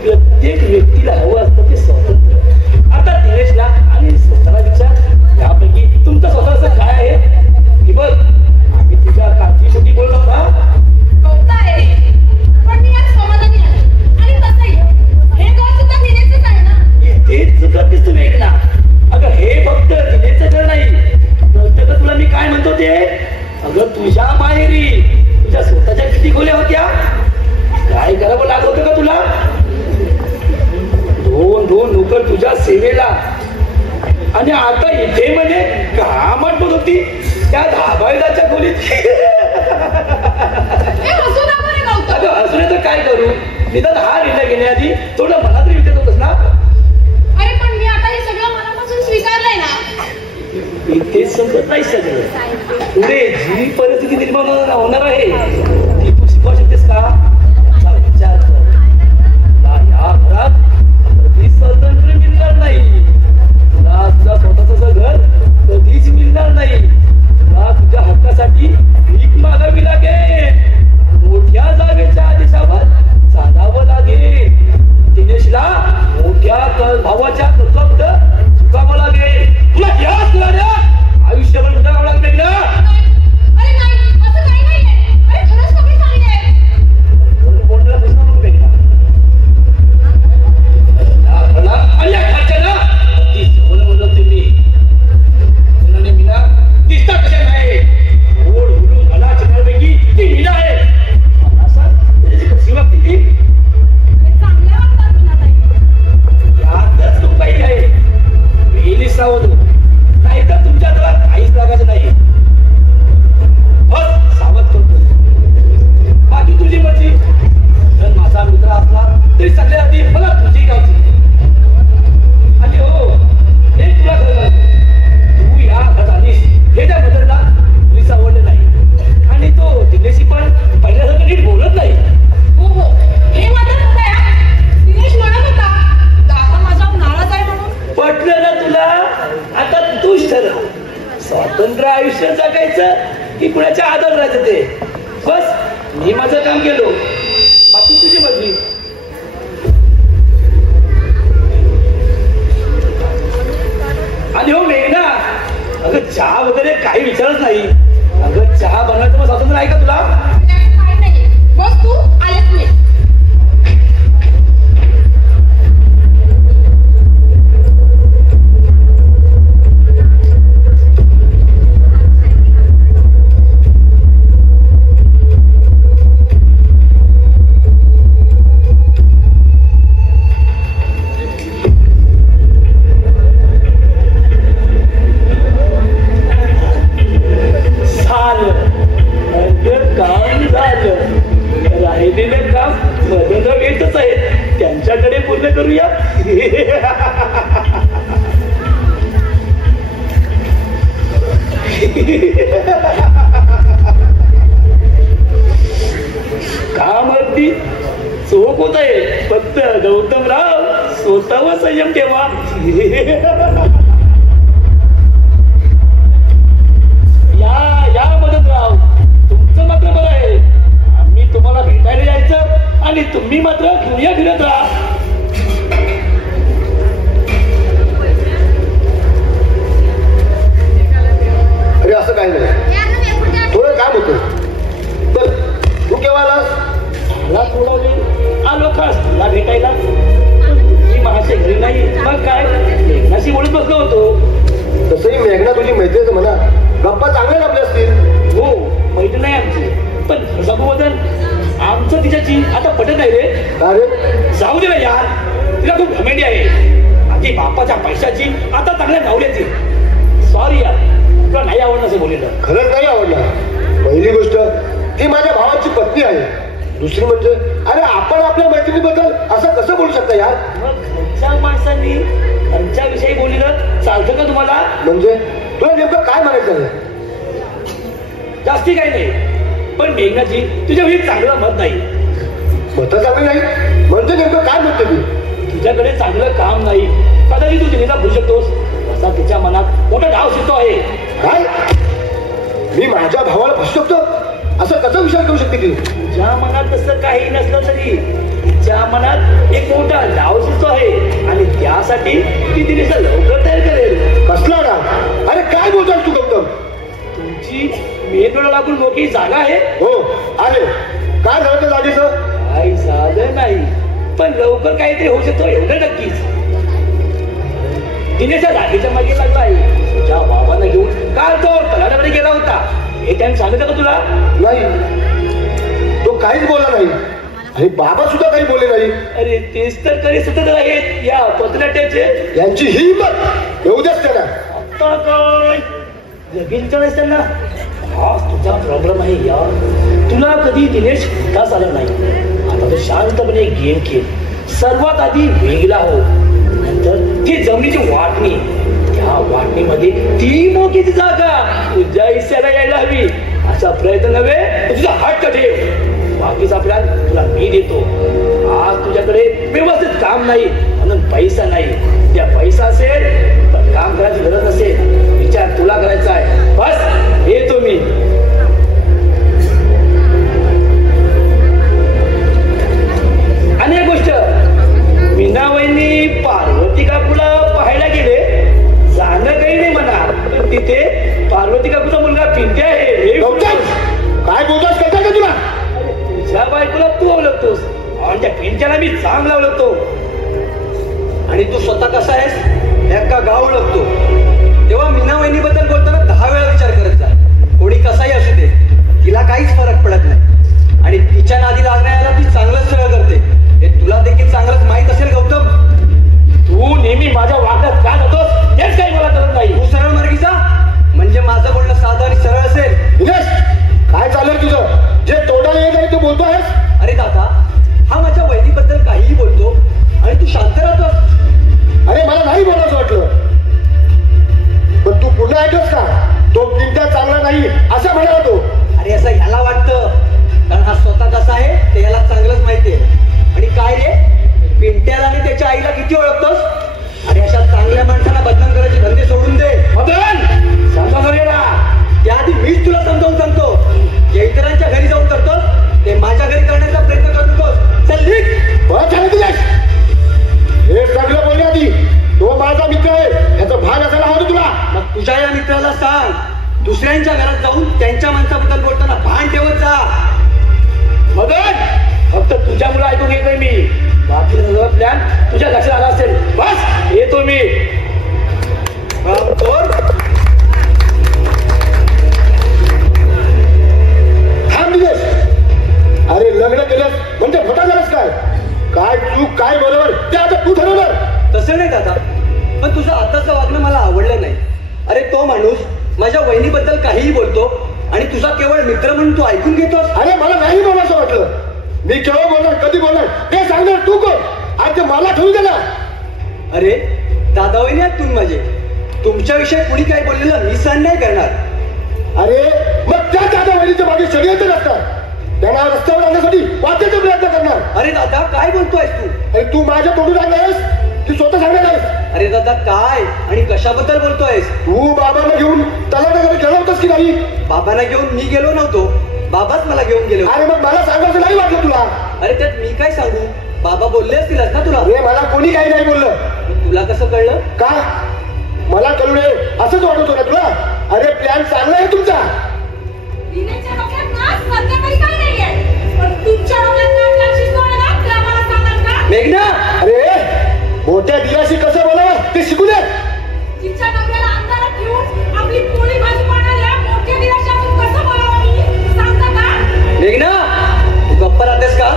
प्रत्येक व्यक्तीला हवं असतं ते स्वातंत्र्य. आता दिनेशला आणि स्वतःला विचार, यापैकी तुमचं स्वतःचं काय आहे? की बघ, आम्ही तुझ्या काळजी छोटी बोलत होता. पण मी आज समाधानी आहे. आणि तसंही हे घर सुद्धा दिनेशच आहे ना. तेच चुकत दिसतो वेगळा. अगं हे फक्त दिनेशचं घर नाही, तर तुला मी काय म्हणतो ते, अगं तुझ्या माहेरी तुझ्या स्वतःच्या किती खोल्या होत्या? काय करावं लागत होतं का तुला? दोन नोकर तुझ्या सेवेला, आणि आता इथे म्हणे काम आठवत होती त्या धाबायदाच्या खोलीत. अगं असून तर काय करू, निदान हा निर्णय घेण्याआधी थोडं मनात विचारत होतस ना. अरे पण मी आता हे सगळं मनापासून स्वीकारलंय ना. इथेच संपत नाही सगळं. पुढे जी परिस्थिती निर्माण होणार आहे ती तू शिकवू शकतेस का? विचार कर. तुला या घरात कधी स्वातंत्र्य मिळणार नाही. तुला तुझा स्वतःच घर कधीच मिळणार नाही. तुला तुझ्या हक्कासाठी भीक मागावी लागेल. मोठ्या जागेच्या आदेशावर चालावं लागेल. दिनेशला मोठ्या भावाच्या कर्तव्यात झुकावं लागेल. तुला याच लढ्या आयुष्यभर उठावं लागेल ना. अरे नाही, असं काही नाहीये. अरे खरंच तुम्ही सांगितलंय. कोणाला प्रश्न नको काही आणि या खालच्याला ती सवलं म्हणलं तुम्ही उन्हाने मीना दिसता कशा नाही. ओढ उडून मला चित्रापैकी ती मीना आहे. मला सांग कशी वागते ती? चांगल्या वाटतात तुला ताई. यातच तू काही आहे. वेली सावध नाही तर तुमच्या घरात काहीच लागायचं नाही. बस सावध करतो. बाकी तुझी मर्जी. जर माझा मित्र असला तरी सगळ्या आधी मला तुझी काळजी. आणि हो, हे तुला खरं, तू या घरात आलीस हे त्या बदलला तुला आवडलं नाही. आणि तो दिनेशी पण पहिल्यासारखं नीट बोलत नाही. हो, हे मात्र खरं आहे. दिनेश म्हणत होता दादा माझ्यावर नाराज आहे म्हणून. पटलं ना तुला? आता तूच ठरव. स्वातंत्र्य आयुष्य जगायचं की कुणाच्या आदर राहायचं ते. बस मी माझं काम केलो, बाकी तुझी मर्जी. आणि हो मेघना, अगं चहा वगैरे काही विचारच नाही. अगं चहा बनवायचं मग स्वातंत्र्य आहे का तुला? काय नाही, बस तू आलेच नाही. राहिलेलं काम मदत येतच आहे, त्यांच्याकडे पूर्ण करूया. काम अगदी चोख होत आहे. फक्त गौतमराव स्वतःवर संयम ठेवा. या मदतराव, तुमचं मात्र बरं आहे. आम्ही तुम्हाला भेटायला यायचं आणि तुम्ही मात्र घेऊया फिरत राहा. अरे असं काही नाही, थोडं काम होतं. तर तू केव्हा आलास? मला थोडा वेळ आलो खास तुला भेटायला. मी माझ्या घरी नाही, मग काय मेघनाशी बोलत बसलो होतो. तसंही मेघना तुझी मैत्रीच म्हणा, गप्पा चांगल्या जमल्या असतील. हो, मैत्री नाही आमची, पण सगोदर आमचं तिच्याची आता पटत नाही रे. अरे जाऊ दे ना यार, तिला खूप घमेंडी आहे. आधी बापाच्या पैशाची, आता चांगल्या नवऱ्याची. सॉरी यार, तुला नाही आवडलं असं बोललेलं. खरंच नाही आवडलं. पहिली गोष्ट, ती माझ्या भावाची पत्नी आहे. दुसरी म्हणजे, अरे आपण आपल्या मैत्रिणीबद्दल असं कसं बोलू शकता यार? मग घरच्या माणसांनी घरच्याविषयी बोललेलं चालतं का तुम्हाला? म्हणजे तुला नेमकं काय म्हणायचं आहे? जास्ती काही नाही, पण मेघनाची तुझ्या वेळी चांगलं मत नाही. मत चांगलं नाही म्हणजे नेमकं काय म्हणते मी? तुझ्याकडे चांगलं काम नाही, कदाचित तू तिला भरू शकतोस असा तिच्या मनात मोठा डाव शिकतो आहे. काय? मी माझ्या भावाला फसू शकतो? असं कसा विचार करू शकते ती? तुझ्या मनात तसं काही नसलं तरी तिच्या मनात एक मोठा डाव सुचतो आहे आणि त्यासाठी ती दिनेशला लवकर तयार करेल. कसला डाव? अरे काय बोलतोस तू गौतम? तुमची मेन लागून मोठी जागा आहे. हो आहे. काय झालं त्या जागेचं? काही झालं नाही पण लवकर काहीतरी होऊ शकतो एवढं नक्कीच. दिनेशच्या जागेच्या मागे लागला आहे. तुझ्या बाबांना घेऊन काल तो तलावाकडे गेला होता. हे टाइम सांगितलं का तुला? नाही, तो काहीच बोलला नाही आणि बाबा सुद्धा काही बोलले नाही. अरे तेच तर कधी सतत आहेत या पत्राट्याचे. यांची ही हिंमत येऊ देच त्यांना. आता काय लगीन करायचं त्यांना? हाच तुझा प्रॉब्लेम आहे यार. तुला कधी दिनेश विकास आला नाही. आता तो शांतपणे गेम खेळ. सर्वात आधी वेगळा हो, नंतर ती जमिनीची वाटणी. त्या वाटणीमध्ये ती मोठीची जागा तुझ्या हिस्स्याला यायला हवी असा प्रयत्न नव्हे तुझा हट्ट ठेव. बाकीचा प्लॅन तुला मी देतो. आज तुझ्याकडे व्यवस्थित काम नाही म्हणून पैसा नाही. त्या पैसा असेल तर काम करायची गरज नसेल. विचार तुला करायचा आहे. बस येतो मी. आणि एक गोष्ट, मीनाबाईंनी पार्वती काकूला पाहायला गेले. जाणं काही नाही म्हणा पण तिथे पार्वती काकूचा मुलगा पिंट्या आहे. काय बोलतोस? कळतं का तुला? तुझ्या बायकोला तू ओळखतोस आणि त्या पिंट्याला मी चांगला ओळखतो. आणि तू स्वतः कसा आहेस एका गाव ओळखतो. तेव्हा मीना वहिनीबद्दल बोलताना 10 वेळा विचार करत जा. कोणी कसाही असू दे तिला काहीच फरक पडत नाही आणि तिच्या नादी लागण्याला ती चांगलंच सगळं करते. हे तुला देखील चांगलंच माहित असेल गौतम. तू नेहमी माझ्या वाटत का जातोस तेच काही मला कळत नाही. तू सरळ मार्गीचा म्हणजे माझं बोलणं साधं आणि सरळ असेल. काय चाललंय तुझं? जे तोंडाला येत नाही तू बोलतो आहेस? अरे दादा, हा माझ्या वहिनीबद्दल काहीही बोलतो आणि तू शांत राहतोस. अरे मला नाही बोलायचं वाटलं पण तू पुन्हा ऐकलंस का? तो पिंट्या चांगला नाही असं म्हणाला तो. अरे असं ह्याला वाटतं कारण हा स्वतः कसा आहे ते याला चांगलंच माहितीये. आणि काय रे, पिंट्याला आणि त्याच्या आईला किती ओळखतोस? अरे अशा चांगल्या माणसाला बदनाम करायचे धंदे सोडून दे. त्याआधी मीच तुला समजावून सांगतो. जे इतरांच्या घरी जाऊन करतोस ते माझ्या घरी करण्याचा प्रयत्न करत होतोस. चल निघ. हे सगळं बोलले आधी. तो माझा मित्र आहे याचा भाग असायला हवं तुला. मग तुझ्या या मित्राला सांग दुसऱ्यांच्या घरात जाऊन त्यांच्या माणसाबद्दल बोलताना भान ठेवत जा. मदन फक्त तुझ्या मुलं ऐकून घेतोय मी. बाकी सगळं प्लॅन तुझ्या लक्षात आला असेल. बस येतो मी. थांब दिवस. अरे लग्न केलं म्हणजे मोठा झालास काय? काय चूक काय बरोबर ते आता तू ठरवलं. तसं नाही दादा पण तुझं आताचं वागणं मला आवडलं नाही. अरे तो माणूस माझ्या वहिनीबद्दल काहीही बोलतो आणि तुझा केवळ मित्र म्हणून तू ऐकून घेतोस. अरे मला नाही बोलायचं वाटलं. मी केव्हा बोलणार कधी बोलणार ते सांगणार तू कोण? आज ते मला ठेवू दे ना. अरे दादा वहिनी आहेत तुम्ही माझे. तुमच्याविषयी कुणी काय बोललेलं मी सहन नाही करणार. अरे मग त्या दादा वहिनीच्या मागे षडयंत्र असतात. त्यांना रस्त्यावर आणण्यासाठी वाचायचा प्रयत्न करणार. अरे दादा काय बोलतोयस तू? अरे तू माझ्या तोडून आणणार आहेस की स्वतः सांगणार आहेस? अरे दादा काय आणि कशाबद्दल बोलतोयस? तू बाबांना घेऊन तलावाकडे गेला होतास की नाही? बाबांना घेऊन मी गेलो नव्हतो. बाबाच मला घेऊन गेले. अरे मग मला सांगायचं नाही वाटलं तुला? अरे त्यात मी काय सांगू? बाबा बोलले असतीलच ना तुला. अरे मला कोणी काही नाही बोललं. तुला कसं कळलं? का मला कळू नये असंच वाटत होतं तुला? अरे प्लॅन चांगला आहे तुमचा. मेघना अरे मोठ्या दिलाशी कसं बोलावं ते शिकू दे. मेघना तू गप्पा राहतेस का?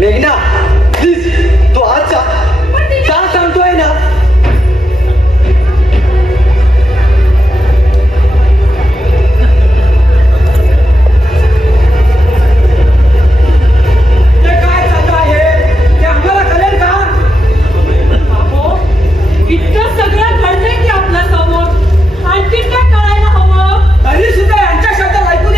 मेघना प्लीज तू आज जा सांगतोय ना. सगळं घडतंय की आपल्या समोर आणखी काय करायला हवं? तरी सुद्धा यांच्या शब्दाला ऐकून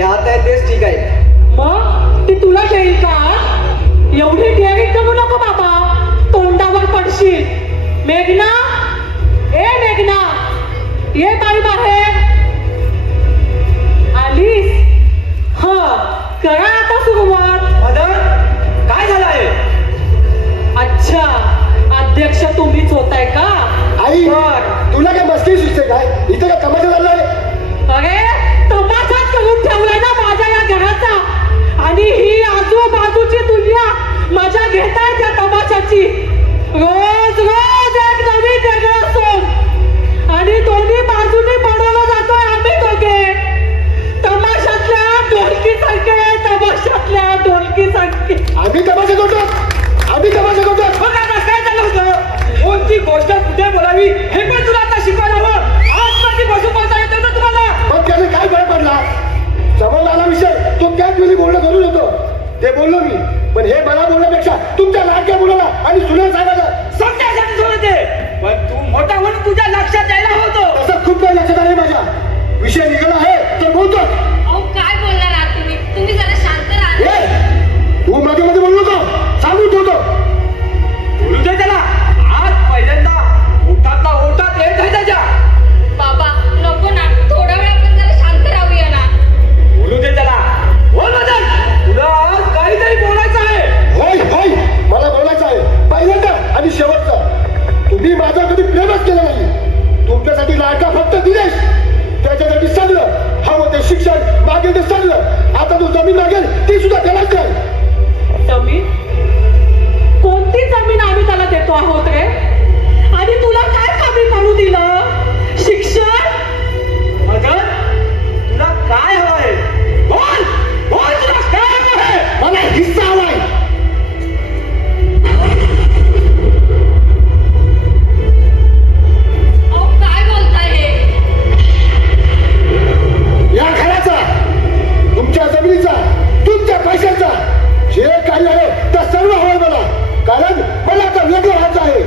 हात आहे तेच ठीक आहे. मग ती तुला देईल का? एवढी डेअरिंग करू नको बाबा, तोंडावर पडशील. मेघना, ए मेघना, ये बाई बाहेर. आलीस? करा आता सुरुवात. मदन, काय झालं आहे? अच्छा, अध्यक्ष तुम्हीच होताय का? आई, तुला काय मस्ती सुचते काय? इथे काय तमाशा चाललाय? अरे तमाशाच करून ठेवलाय ना माझ्या या घराचा, आणि ही आजूबाजूची दुनिया मजा घेताय त्या तमाशाची. रोज रोज एक नवीन वेगळं सोंग, आणि दोन्ही बाजूनी बनवलं जातोय आम्ही दोघे. तमाशातल्या ढोलकीसारखे, तमाशातल्या ढोलकीसारखे. आम्ही तमाशा करतो, आम्ही तमाशा करतो. काय झालं होतं? कोणती गोष्ट कुठे बोलावी हे पण तुला आता शिकायला हवं. आजपासून बसून बोलता येतं ना तुम्हाला? मग त्याने काय फरक पडला? समोर आला विषय, तो त्याच वेळी बोलणं करून होतो, ते बोललो मी. पण हे मला बोलण्यापेक्षा तुमच्या लाडक्या मुलाला आणि सुनेल साहेबाला समजायसाठी सोडते. पण तू मोठा म्हणून तुझ्या लक्षात यायला होतो. तसं खूप काही लक्षात आलंय माझ्या. विषय निघाला आहे तर बोलतो. अहो काय बोलणार आहात तुम्ही? तुम्ही जरा शांत राहा. तू मध्ये मध्ये बोलू नको, सांगून ठेवतो. बोलू दे त्याला. आज पहिल्यांदा ओठातला ओठात येत आहे त्याच्या. बाबा नको ना, थोडा वेळ आपण जरा शांत राहूया ना. बोलू दे त्याला. बोल मदन, तुला आज काहीतरी बोलायचं आहे. होय होय, मला बोलायचं आहे. पहिल्यांदा आणि शेवटचं, तुम्ही माझा कधी प्रेमच केलं नाही. तुमच्यासाठी लाडका फक्त दिनेश. त्याच्यासाठी सगळं हवं ते शिक्षण, मागेल ते सगळं. आता तू जमीन मागेल ती सुद्धा त्यालाच द्याल. जमीन? कोणती जमीन आम्ही त्याला देतो आहोत रे? आणि तुला काय कमी पडू दिलं? शिक्षण? मदन, तुला काय हवंय? बोल बोल, तुला काय हवंय? मला हिस्सा हवाय. अहो काय बोलताय हे? या घराचा, तुमच्या जमिनीचा, तुमच्या पैशाचा, जे काही आहे ते सर्व हवंय मला. कारण मला आता वेगळं व्हायचं आहे.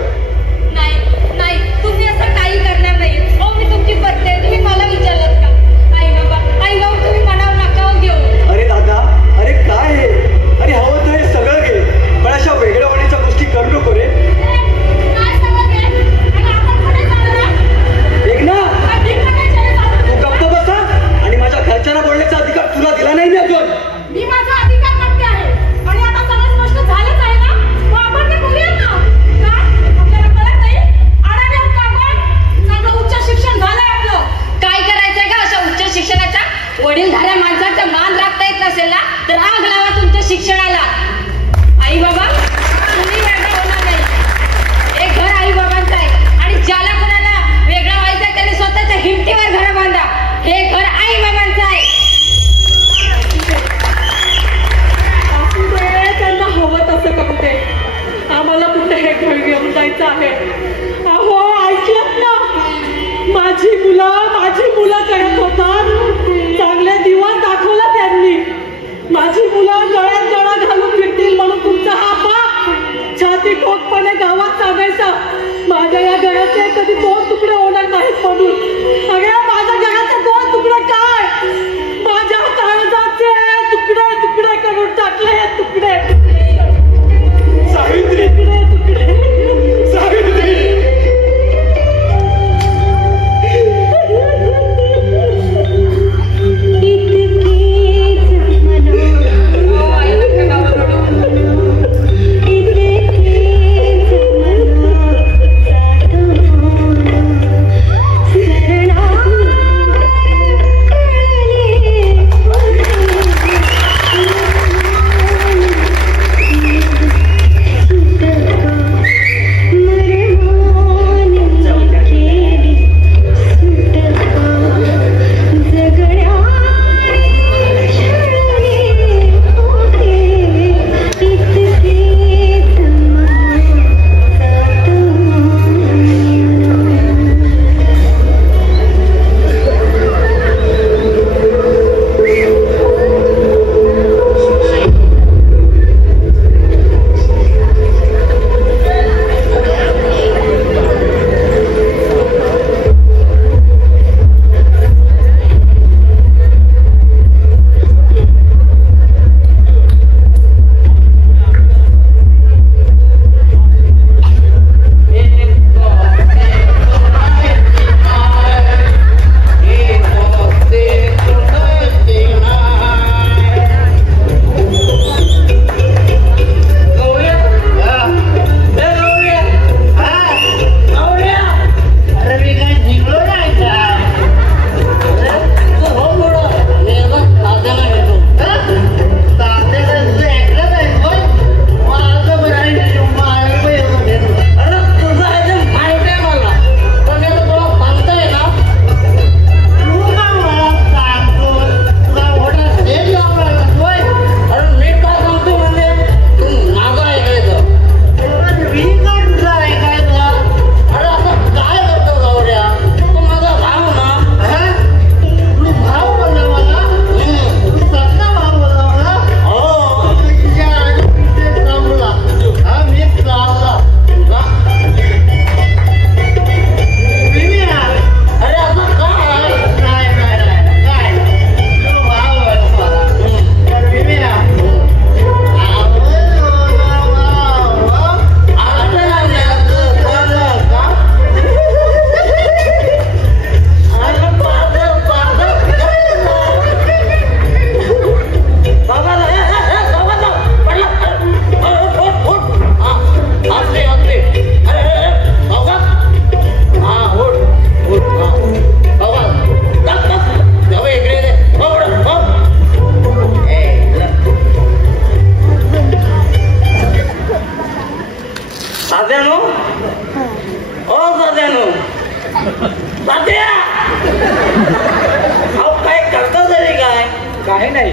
काही नाही.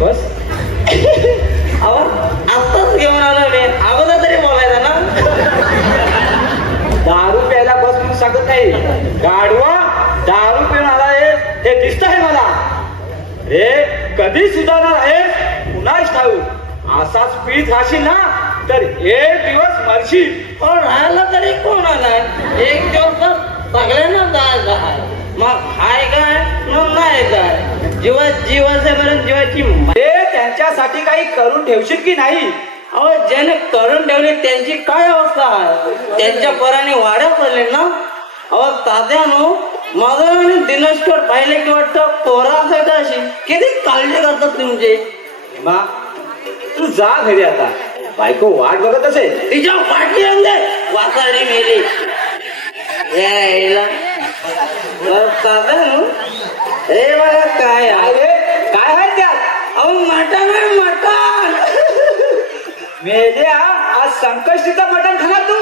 बस. आत्ताच घेऊन आलो मी, अगोदर तरी बोलायला ना. दारू प्यायला बस म्हणून सांगत नाही. गाडवा दारू पिऊन आला हे दिसत आहे मला. रे कधी सुधारणार आहे कुणाच ठाऊक. असाच पीत राहशील ना तर एक दिवस मरशील. पण राहायला तरी कोण आलाय. एक दिवस सगळ्यांना जायचं आहे. मग हाय काय मग नाही काय. जीव असेपर्यंत जीवाची त्यांच्यासाठी काही करून ठेवशील की नाही. अहो ज्याने करून ठेवले त्यांची काय अवस्था आहे. त्यांच्या पराने वाड्या पडले ना. अहो तात्यानो माझं आणि दिनेशकर पाहिले की वाटतं पोरा असायचं. अशी किती काळजी करतात तुमचे. तू जा घरी आता. बायको वाट बघत असेल. तिच्या पाठी म्हणजे वाचाडी मेली. तात्यानो हे बघा काय काय आहे त्यात. अहो मटण आहे मटण. मेल्या आज संकष्टीचं मटण खाणार तू.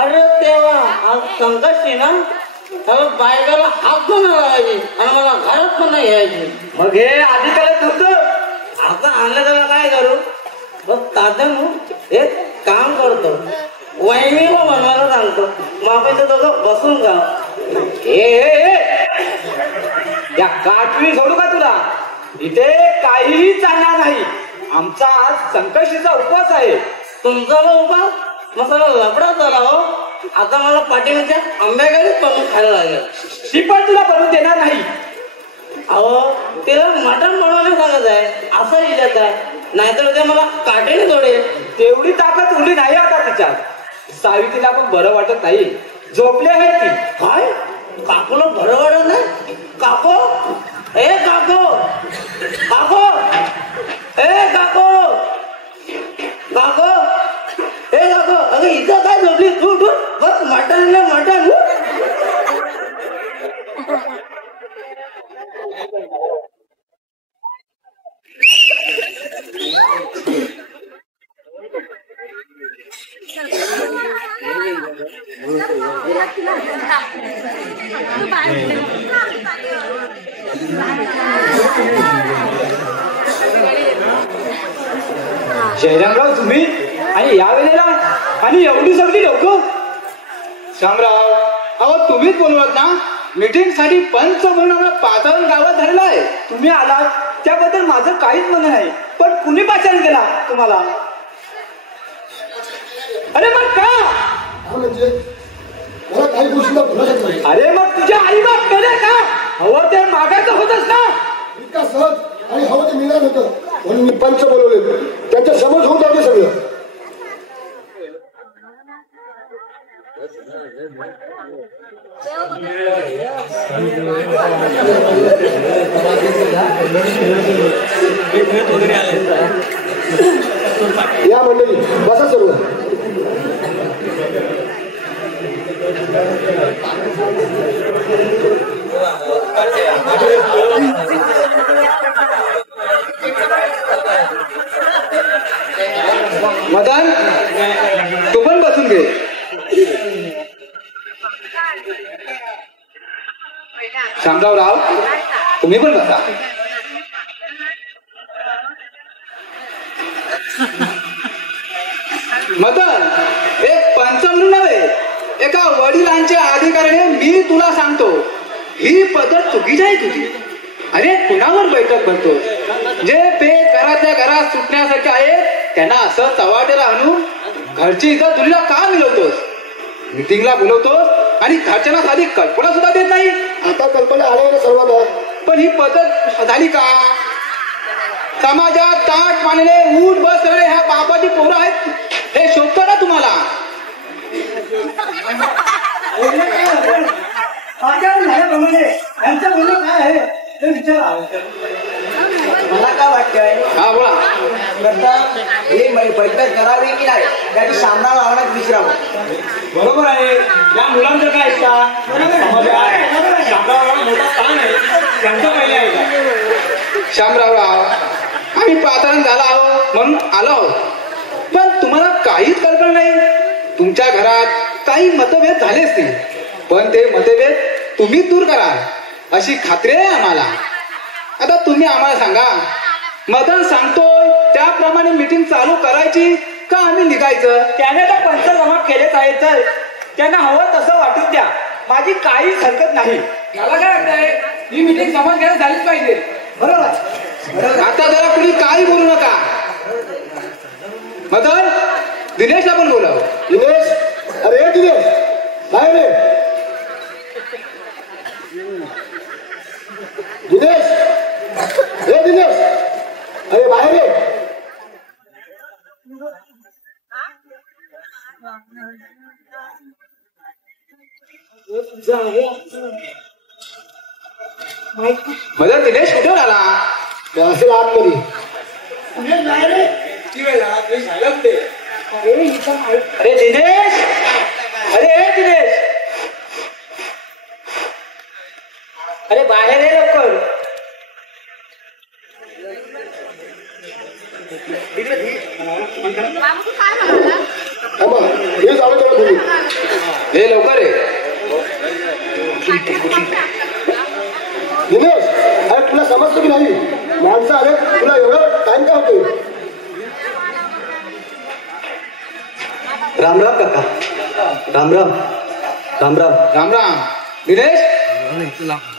अरे तेव्हा आज संकष्टी ना. बायकाला हात पण लावायची आणि मला घरात पण नाही यायची. मग हे आधी करत होतं. आता आणलं त्याला काय करू. मग तात्यानो एक काम करतो. वहिनीला बनवायला सांगतो. माफीचं दोघं बसून का. या काठवी सोडू का तुला. इथे काहीही चालणार नाही. आमचा आज संकष्टीचा उपवास आहे. तुमचा उपवास मग सगळं लफडा झाला हो. आता मला पाठीमागच्या आंब्याकडे बनवून खायला लागेल. ती पण तुला बनवून देणार नाही. अहो तिला मटण बनवायला सांगत आहे असं इच्छाच आहे. नाहीतर उद्या मला काटेने तोडेल. तेवढी ताकद उरली नाही आता तिच्यात. सावित्रीला पण बरं वाटत नाही. झोपले आहे ती. काय काकूला बरं वाटत नाही. काको ए काको काको ए काको काको ए काको. अगं इथं काय झोपली तू. बस मटण मटण. जयरामराव तुम्ही आणि या वेळेला आणि एवढी सगळी लोक. शामराव अहो तुम्हीच बोलवत ना. मीटिंग साठी पंच म्हणून आम्हाला पाचारण गावात धरलाय. तुम्ही आलात त्याबद्दल माझं काहीच म्हणणं नाही. पण कुणी पाचारण केला तुम्हाला. अरे मग का. म्हणजे मला काही गोष्टीला भुलत नाही. अरे मग तुझ्या आई बाप केले का. हवं ते मागायचं होतच ना. इतका सहज आणि हवं ते मिळणार होतं म्हणून मी पंच बोलवले. त्यांच्या समोर होऊन जाते सगळं. या मंडळी बसा सर्व. मदन तू पण बसून घे. शामराव तुम्ही पण बसा. मदन एक पंच म्हणून नव्हे एका वडिलांच्या अधिकाराने मी तुला सांगतो ही पद्धत चुकीची आहे तुझी. अरे कुणावर बैठक भरतो. जे पे घरातल्या घरात सुटण्यासारखे आहेत त्यांना असं चव्हाट्याला आणून घरची इज्जत तुला का मिळवतोस. मिटिंगला बोलवतोस आणि घरच्यांना साधी कल्पना सुद्धा देत नाही. आता कल्पना आल्या ना सर्वांना. पण ही पद्धत झाली का. समाजात ताट मानले उठ बस सगळे ह्या बापाची पोरं आहेत. हे शोधतो ना तुम्हाला. मला काय वाटतंय. हा बोला. ही बैठक करावी की नाही त्याची सामना लावण्यात विचारावं. बरोबर आहे. या मुलांचं काय ऐकता. मोठा स्थान आहे त्यांचं पहिले आहे. शामराव आम्ही पाचारण झाला आहोत म्हणून आलो आहोत. पण तुम्हाला काहीच कल्पना नाही. तुमच्या घरात काही मतभेद झाले असतील पण ते मतभेद तुम्ही दूर करा अशी खात्री आहे आम्हाला. आता तुम्ही आम्हाला सांगा, मदन सांगतोय त्याप्रमाणे मीटिंग चालू करायची का आम्ही निघायचं? त्याने तर पंच जमा केलेच आहेत, तर त्यांना हवं तसं वाटून द्या, माझी काहीच हरकत नाही. मला काय वाटतंय, ही मीटिंग समान घ्यायला झालीच पाहिजे. बरोबर. आता जरा कुणी काही बोलू नका. मदन, दिनेशला पण बोलावं. दिनेश, अरे दिनेश बाहेर ये. दिनेश, हे दिनेश, अरे बाहेर ये. मदन, दिनेश कुठे आला? असेल आतमध्ये. अरे दिनेश, अरे दिनेश, अरे बाहेर ये लवकर. हे लवकर आहे. दिनेश, अरे तुला समजतं की नाही, माणसं आले तुला एवढं टाइम का होतोय? राम राम काका. राम राम. राम राम. राम राम. दिनेश,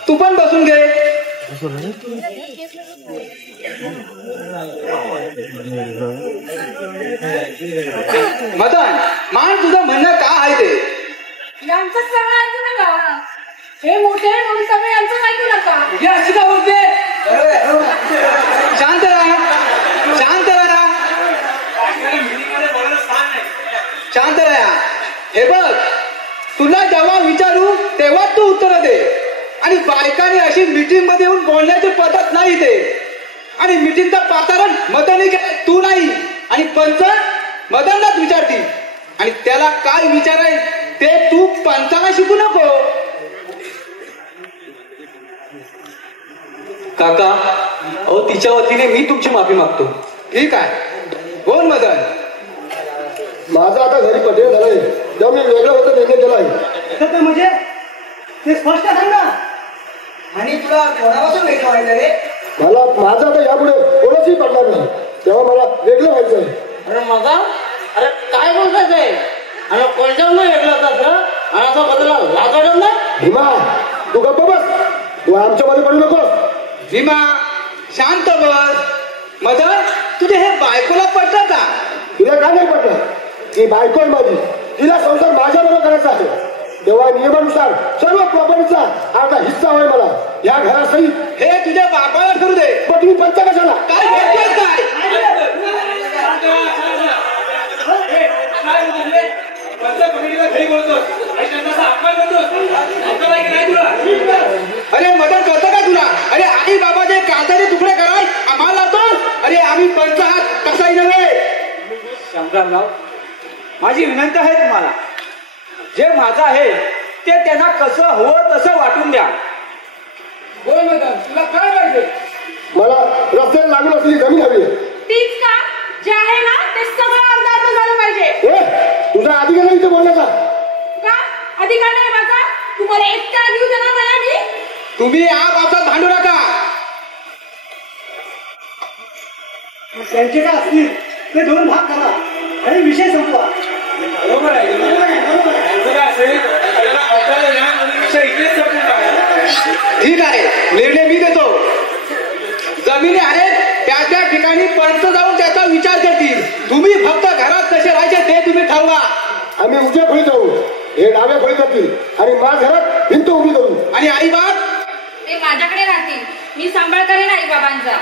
तू पण बसून घे. मदन, मान तुझं म्हणणं का आहे ते? यांचं सगळं ऐकू नका, हे मोठे म्हणून सगळं यांचं ऐकू नका. हे अशी का बोलते? शांत राहा, शांत राहा, शांत राहा. हे बघ, तुला जेव्हा विचारू तेव्हा तू उत्तर दे. आणि बायकांनी अशी मीटिंग मध्ये येऊन बोलण्याची पद्धत नाही ते. आणि मीटिंगचं पाचारण मदन तू नाही, आणि पंच मदनलाच विचारतील. आणि त्याला काय विचाराय ते तू पंचाला शिकू नको. काका, अहो तिच्या वतीने मी तुमची माफी मागतो. ठीक आहे, बोल मदन. माझं आता घरी पटेल झालंय, तेव्हा मी वेगळं होतं निर्णय केला आहे. म्हणजे ते स्पष्ट सांग ना. आणि तुला कोणापासून वेगळं व्हायचं रे? मला माझं आता यापुढे कोणाचंही पडणार नाही, तेव्हा मला वेगळं व्हायचं आहे. अरे मगा, अरे काय बोलतात ते? आणि कोणत्या वेगळं होतात ना, आणि आता बदला लागाडून ना. भीमा, तू गप्प बस, तू आमच्यामध्ये पडू नकोस. भीमा, शांत बस. मदन, तुझे हे बायकोला पटलं का? तुला काय नाही पटलं? ती बायको आहे माझी, तिला संसार माझ्याबरोबर करायचा आहे. तेव्हा नियमानुसार सर्व प्रॉपर्टीचा अर्धा हिस्सा होय मला या घरासही. हे तुझ्या बापाला करू दे. पण तुम्ही पंच कशाला? काय बोलतोय काय? अरे मदन, कळतं का तुला? अरे आई बाबाचे काचाचे तुकडे कराय आम्हाला लावतो. अरे आम्ही पंच आहात, कसाही नव्हे. शंकरराव, माझी विनंती आहे तुम्हाला, जे माझं आहे ते त्यांना कसं हवं तसं वाटून द्या. बोल मदन, तुला काय पाहिजे? मला रस्त्याला लागून असलेली जमीन हवी आहे. तीच का? जे आहे ना ते सगळं अर्धा अर्ध झालं पाहिजे. तुझा अधिकार नाही इथे बोलण्याचा. का अधिकार नाही माझा? तुम्हाला एकटा घेऊ देणार नाही मी. तुम्ही आपसात भांडू नका. त्यांचे काय असतील ते दोन भाग करा आणि विषय संपवा. बरोबर आहे, बरोबर आहे, बरोबर आहे. ठीक आहे, निर्णय मी देतो. जमिनी आहेत त्या त्या ठिकाणी पंच जाऊन त्याचा विचार करतील. तुम्ही फक्त घरात कसे राहायचे ते तुम्ही ठरवा. आम्ही उजव्या खोलीत जाऊ, हे डाव्या खोलीत जातील आणि माझ्या घरात भिंत उभी करू. आणि आई बाप ते माझ्याकडे राहतील, मी सांभाळ करेन आई बाबांचा.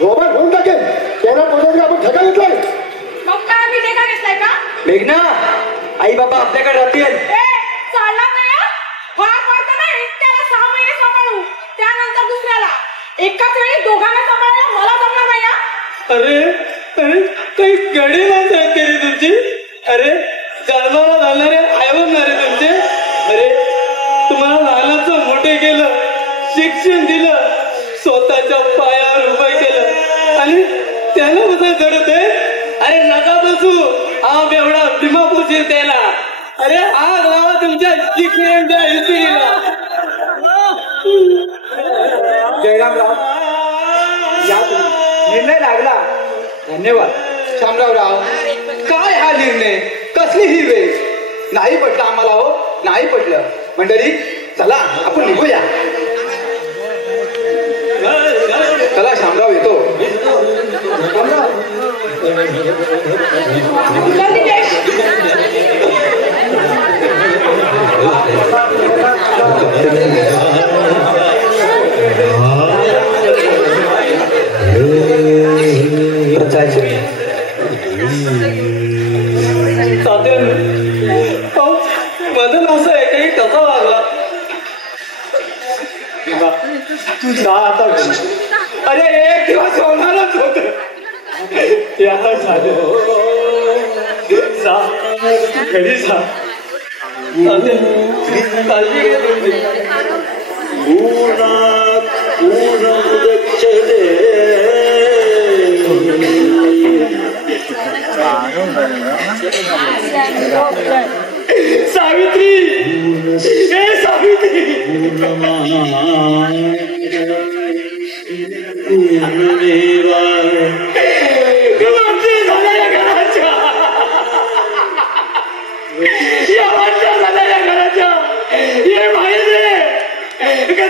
रोबोट होऊन टाकेल, त्यांना पोहोचायचं आपण ठेका घेतलाय. मग काय आम्ही ठेका घेतलाय का? मेघना, आई बाबा आपल्याकडे राहतील. चालला नाही फार पडतं नाही. त्याला 6 महिने सांभाळू, त्यानंतर दुसऱ्याला. एकाच वेळी दोघांना सांभाळायला मला जमणार नाही. अरे अरे, काही गडी नाही रे तुमची. अरे जन्माला घालणारे आईवडणारे तुमचे. अरे तुम्हाला लहानाचं मोठे केलं, शिक्षण दिलं, स्वतःच्या पायावर उभं केलं आणि त्याला बदल घडत आहे. अरे नका बसू, हा एवढा भीमा पोचेल त्याला. अरे आग लावा तुमच्या शिक्षणाच्या हिस्ट्रीला. जयरामराव या निर्णय लागला. धन्यवाद. शामरावराव, काय हा निर्णय, कसली ही वेळ. नाही पटलं आम्हाला हो, नाही पटलं. मंडळी चला आपण निघूया. चला शामराव येतो. मदन असं एकही कसा लागला तू आता. अरे एक दिवस होणारच होत, आता झालं. घरी जा. काळजी घे. सावित्री, हे सावित्री,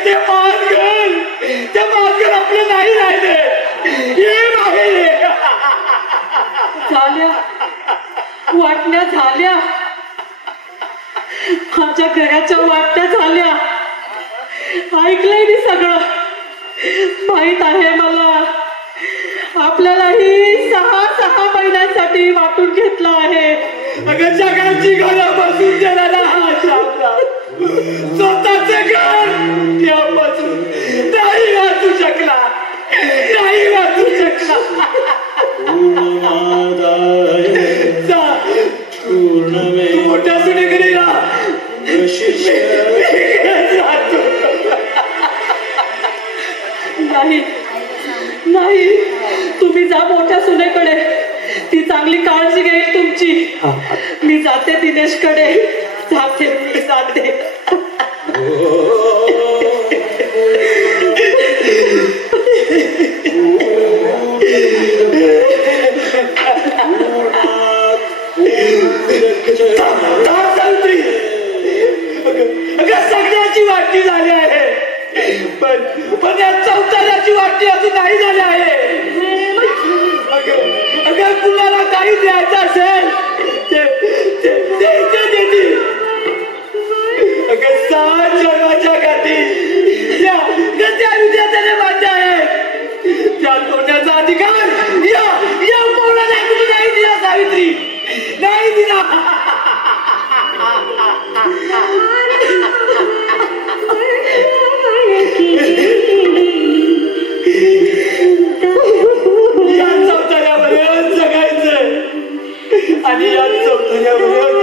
ते पाच घर आपले नाही राहिले. ये बाहेर झाल्या वाटण्या झाल्या, माझ्या घराच्या वाटण्या झाल्या. ऐकलंय मी सगळं, माहित आहे मला. आपल्यालाही 6 महिन्यांसाठी वाटून घेतलं आहे. अगं जगाची घरं बसून गेलेला हा शामराव स्वतःचे घर यापासून नाही वाचू शकला, नाही वाचू शकला. मोठ्या सुनेकडे या. नाही नाही, तुम्ही जा मोठ्या सुनेकडे, ती चांगली काळजी घेईल तुमची. मी जाते दिनेशकडे, जाते मी जाते. सगळ्याची वाटणी झाली आहे, पण या चौथ्याची वाटणी अजून नाही झाली आहे. अगर कुणाला काही द्यायचं असेल ते देते. अगर 6 जन्माच्या गाठी त्या विद्यार्थ्याने बांधल्या आहे, त्या तोडण्याचा अधिकार या पौराला नाही दिला. सावित्री नाही दिला. या चौथऱ्यावर जगायचं आणि या चौथऱ्यावर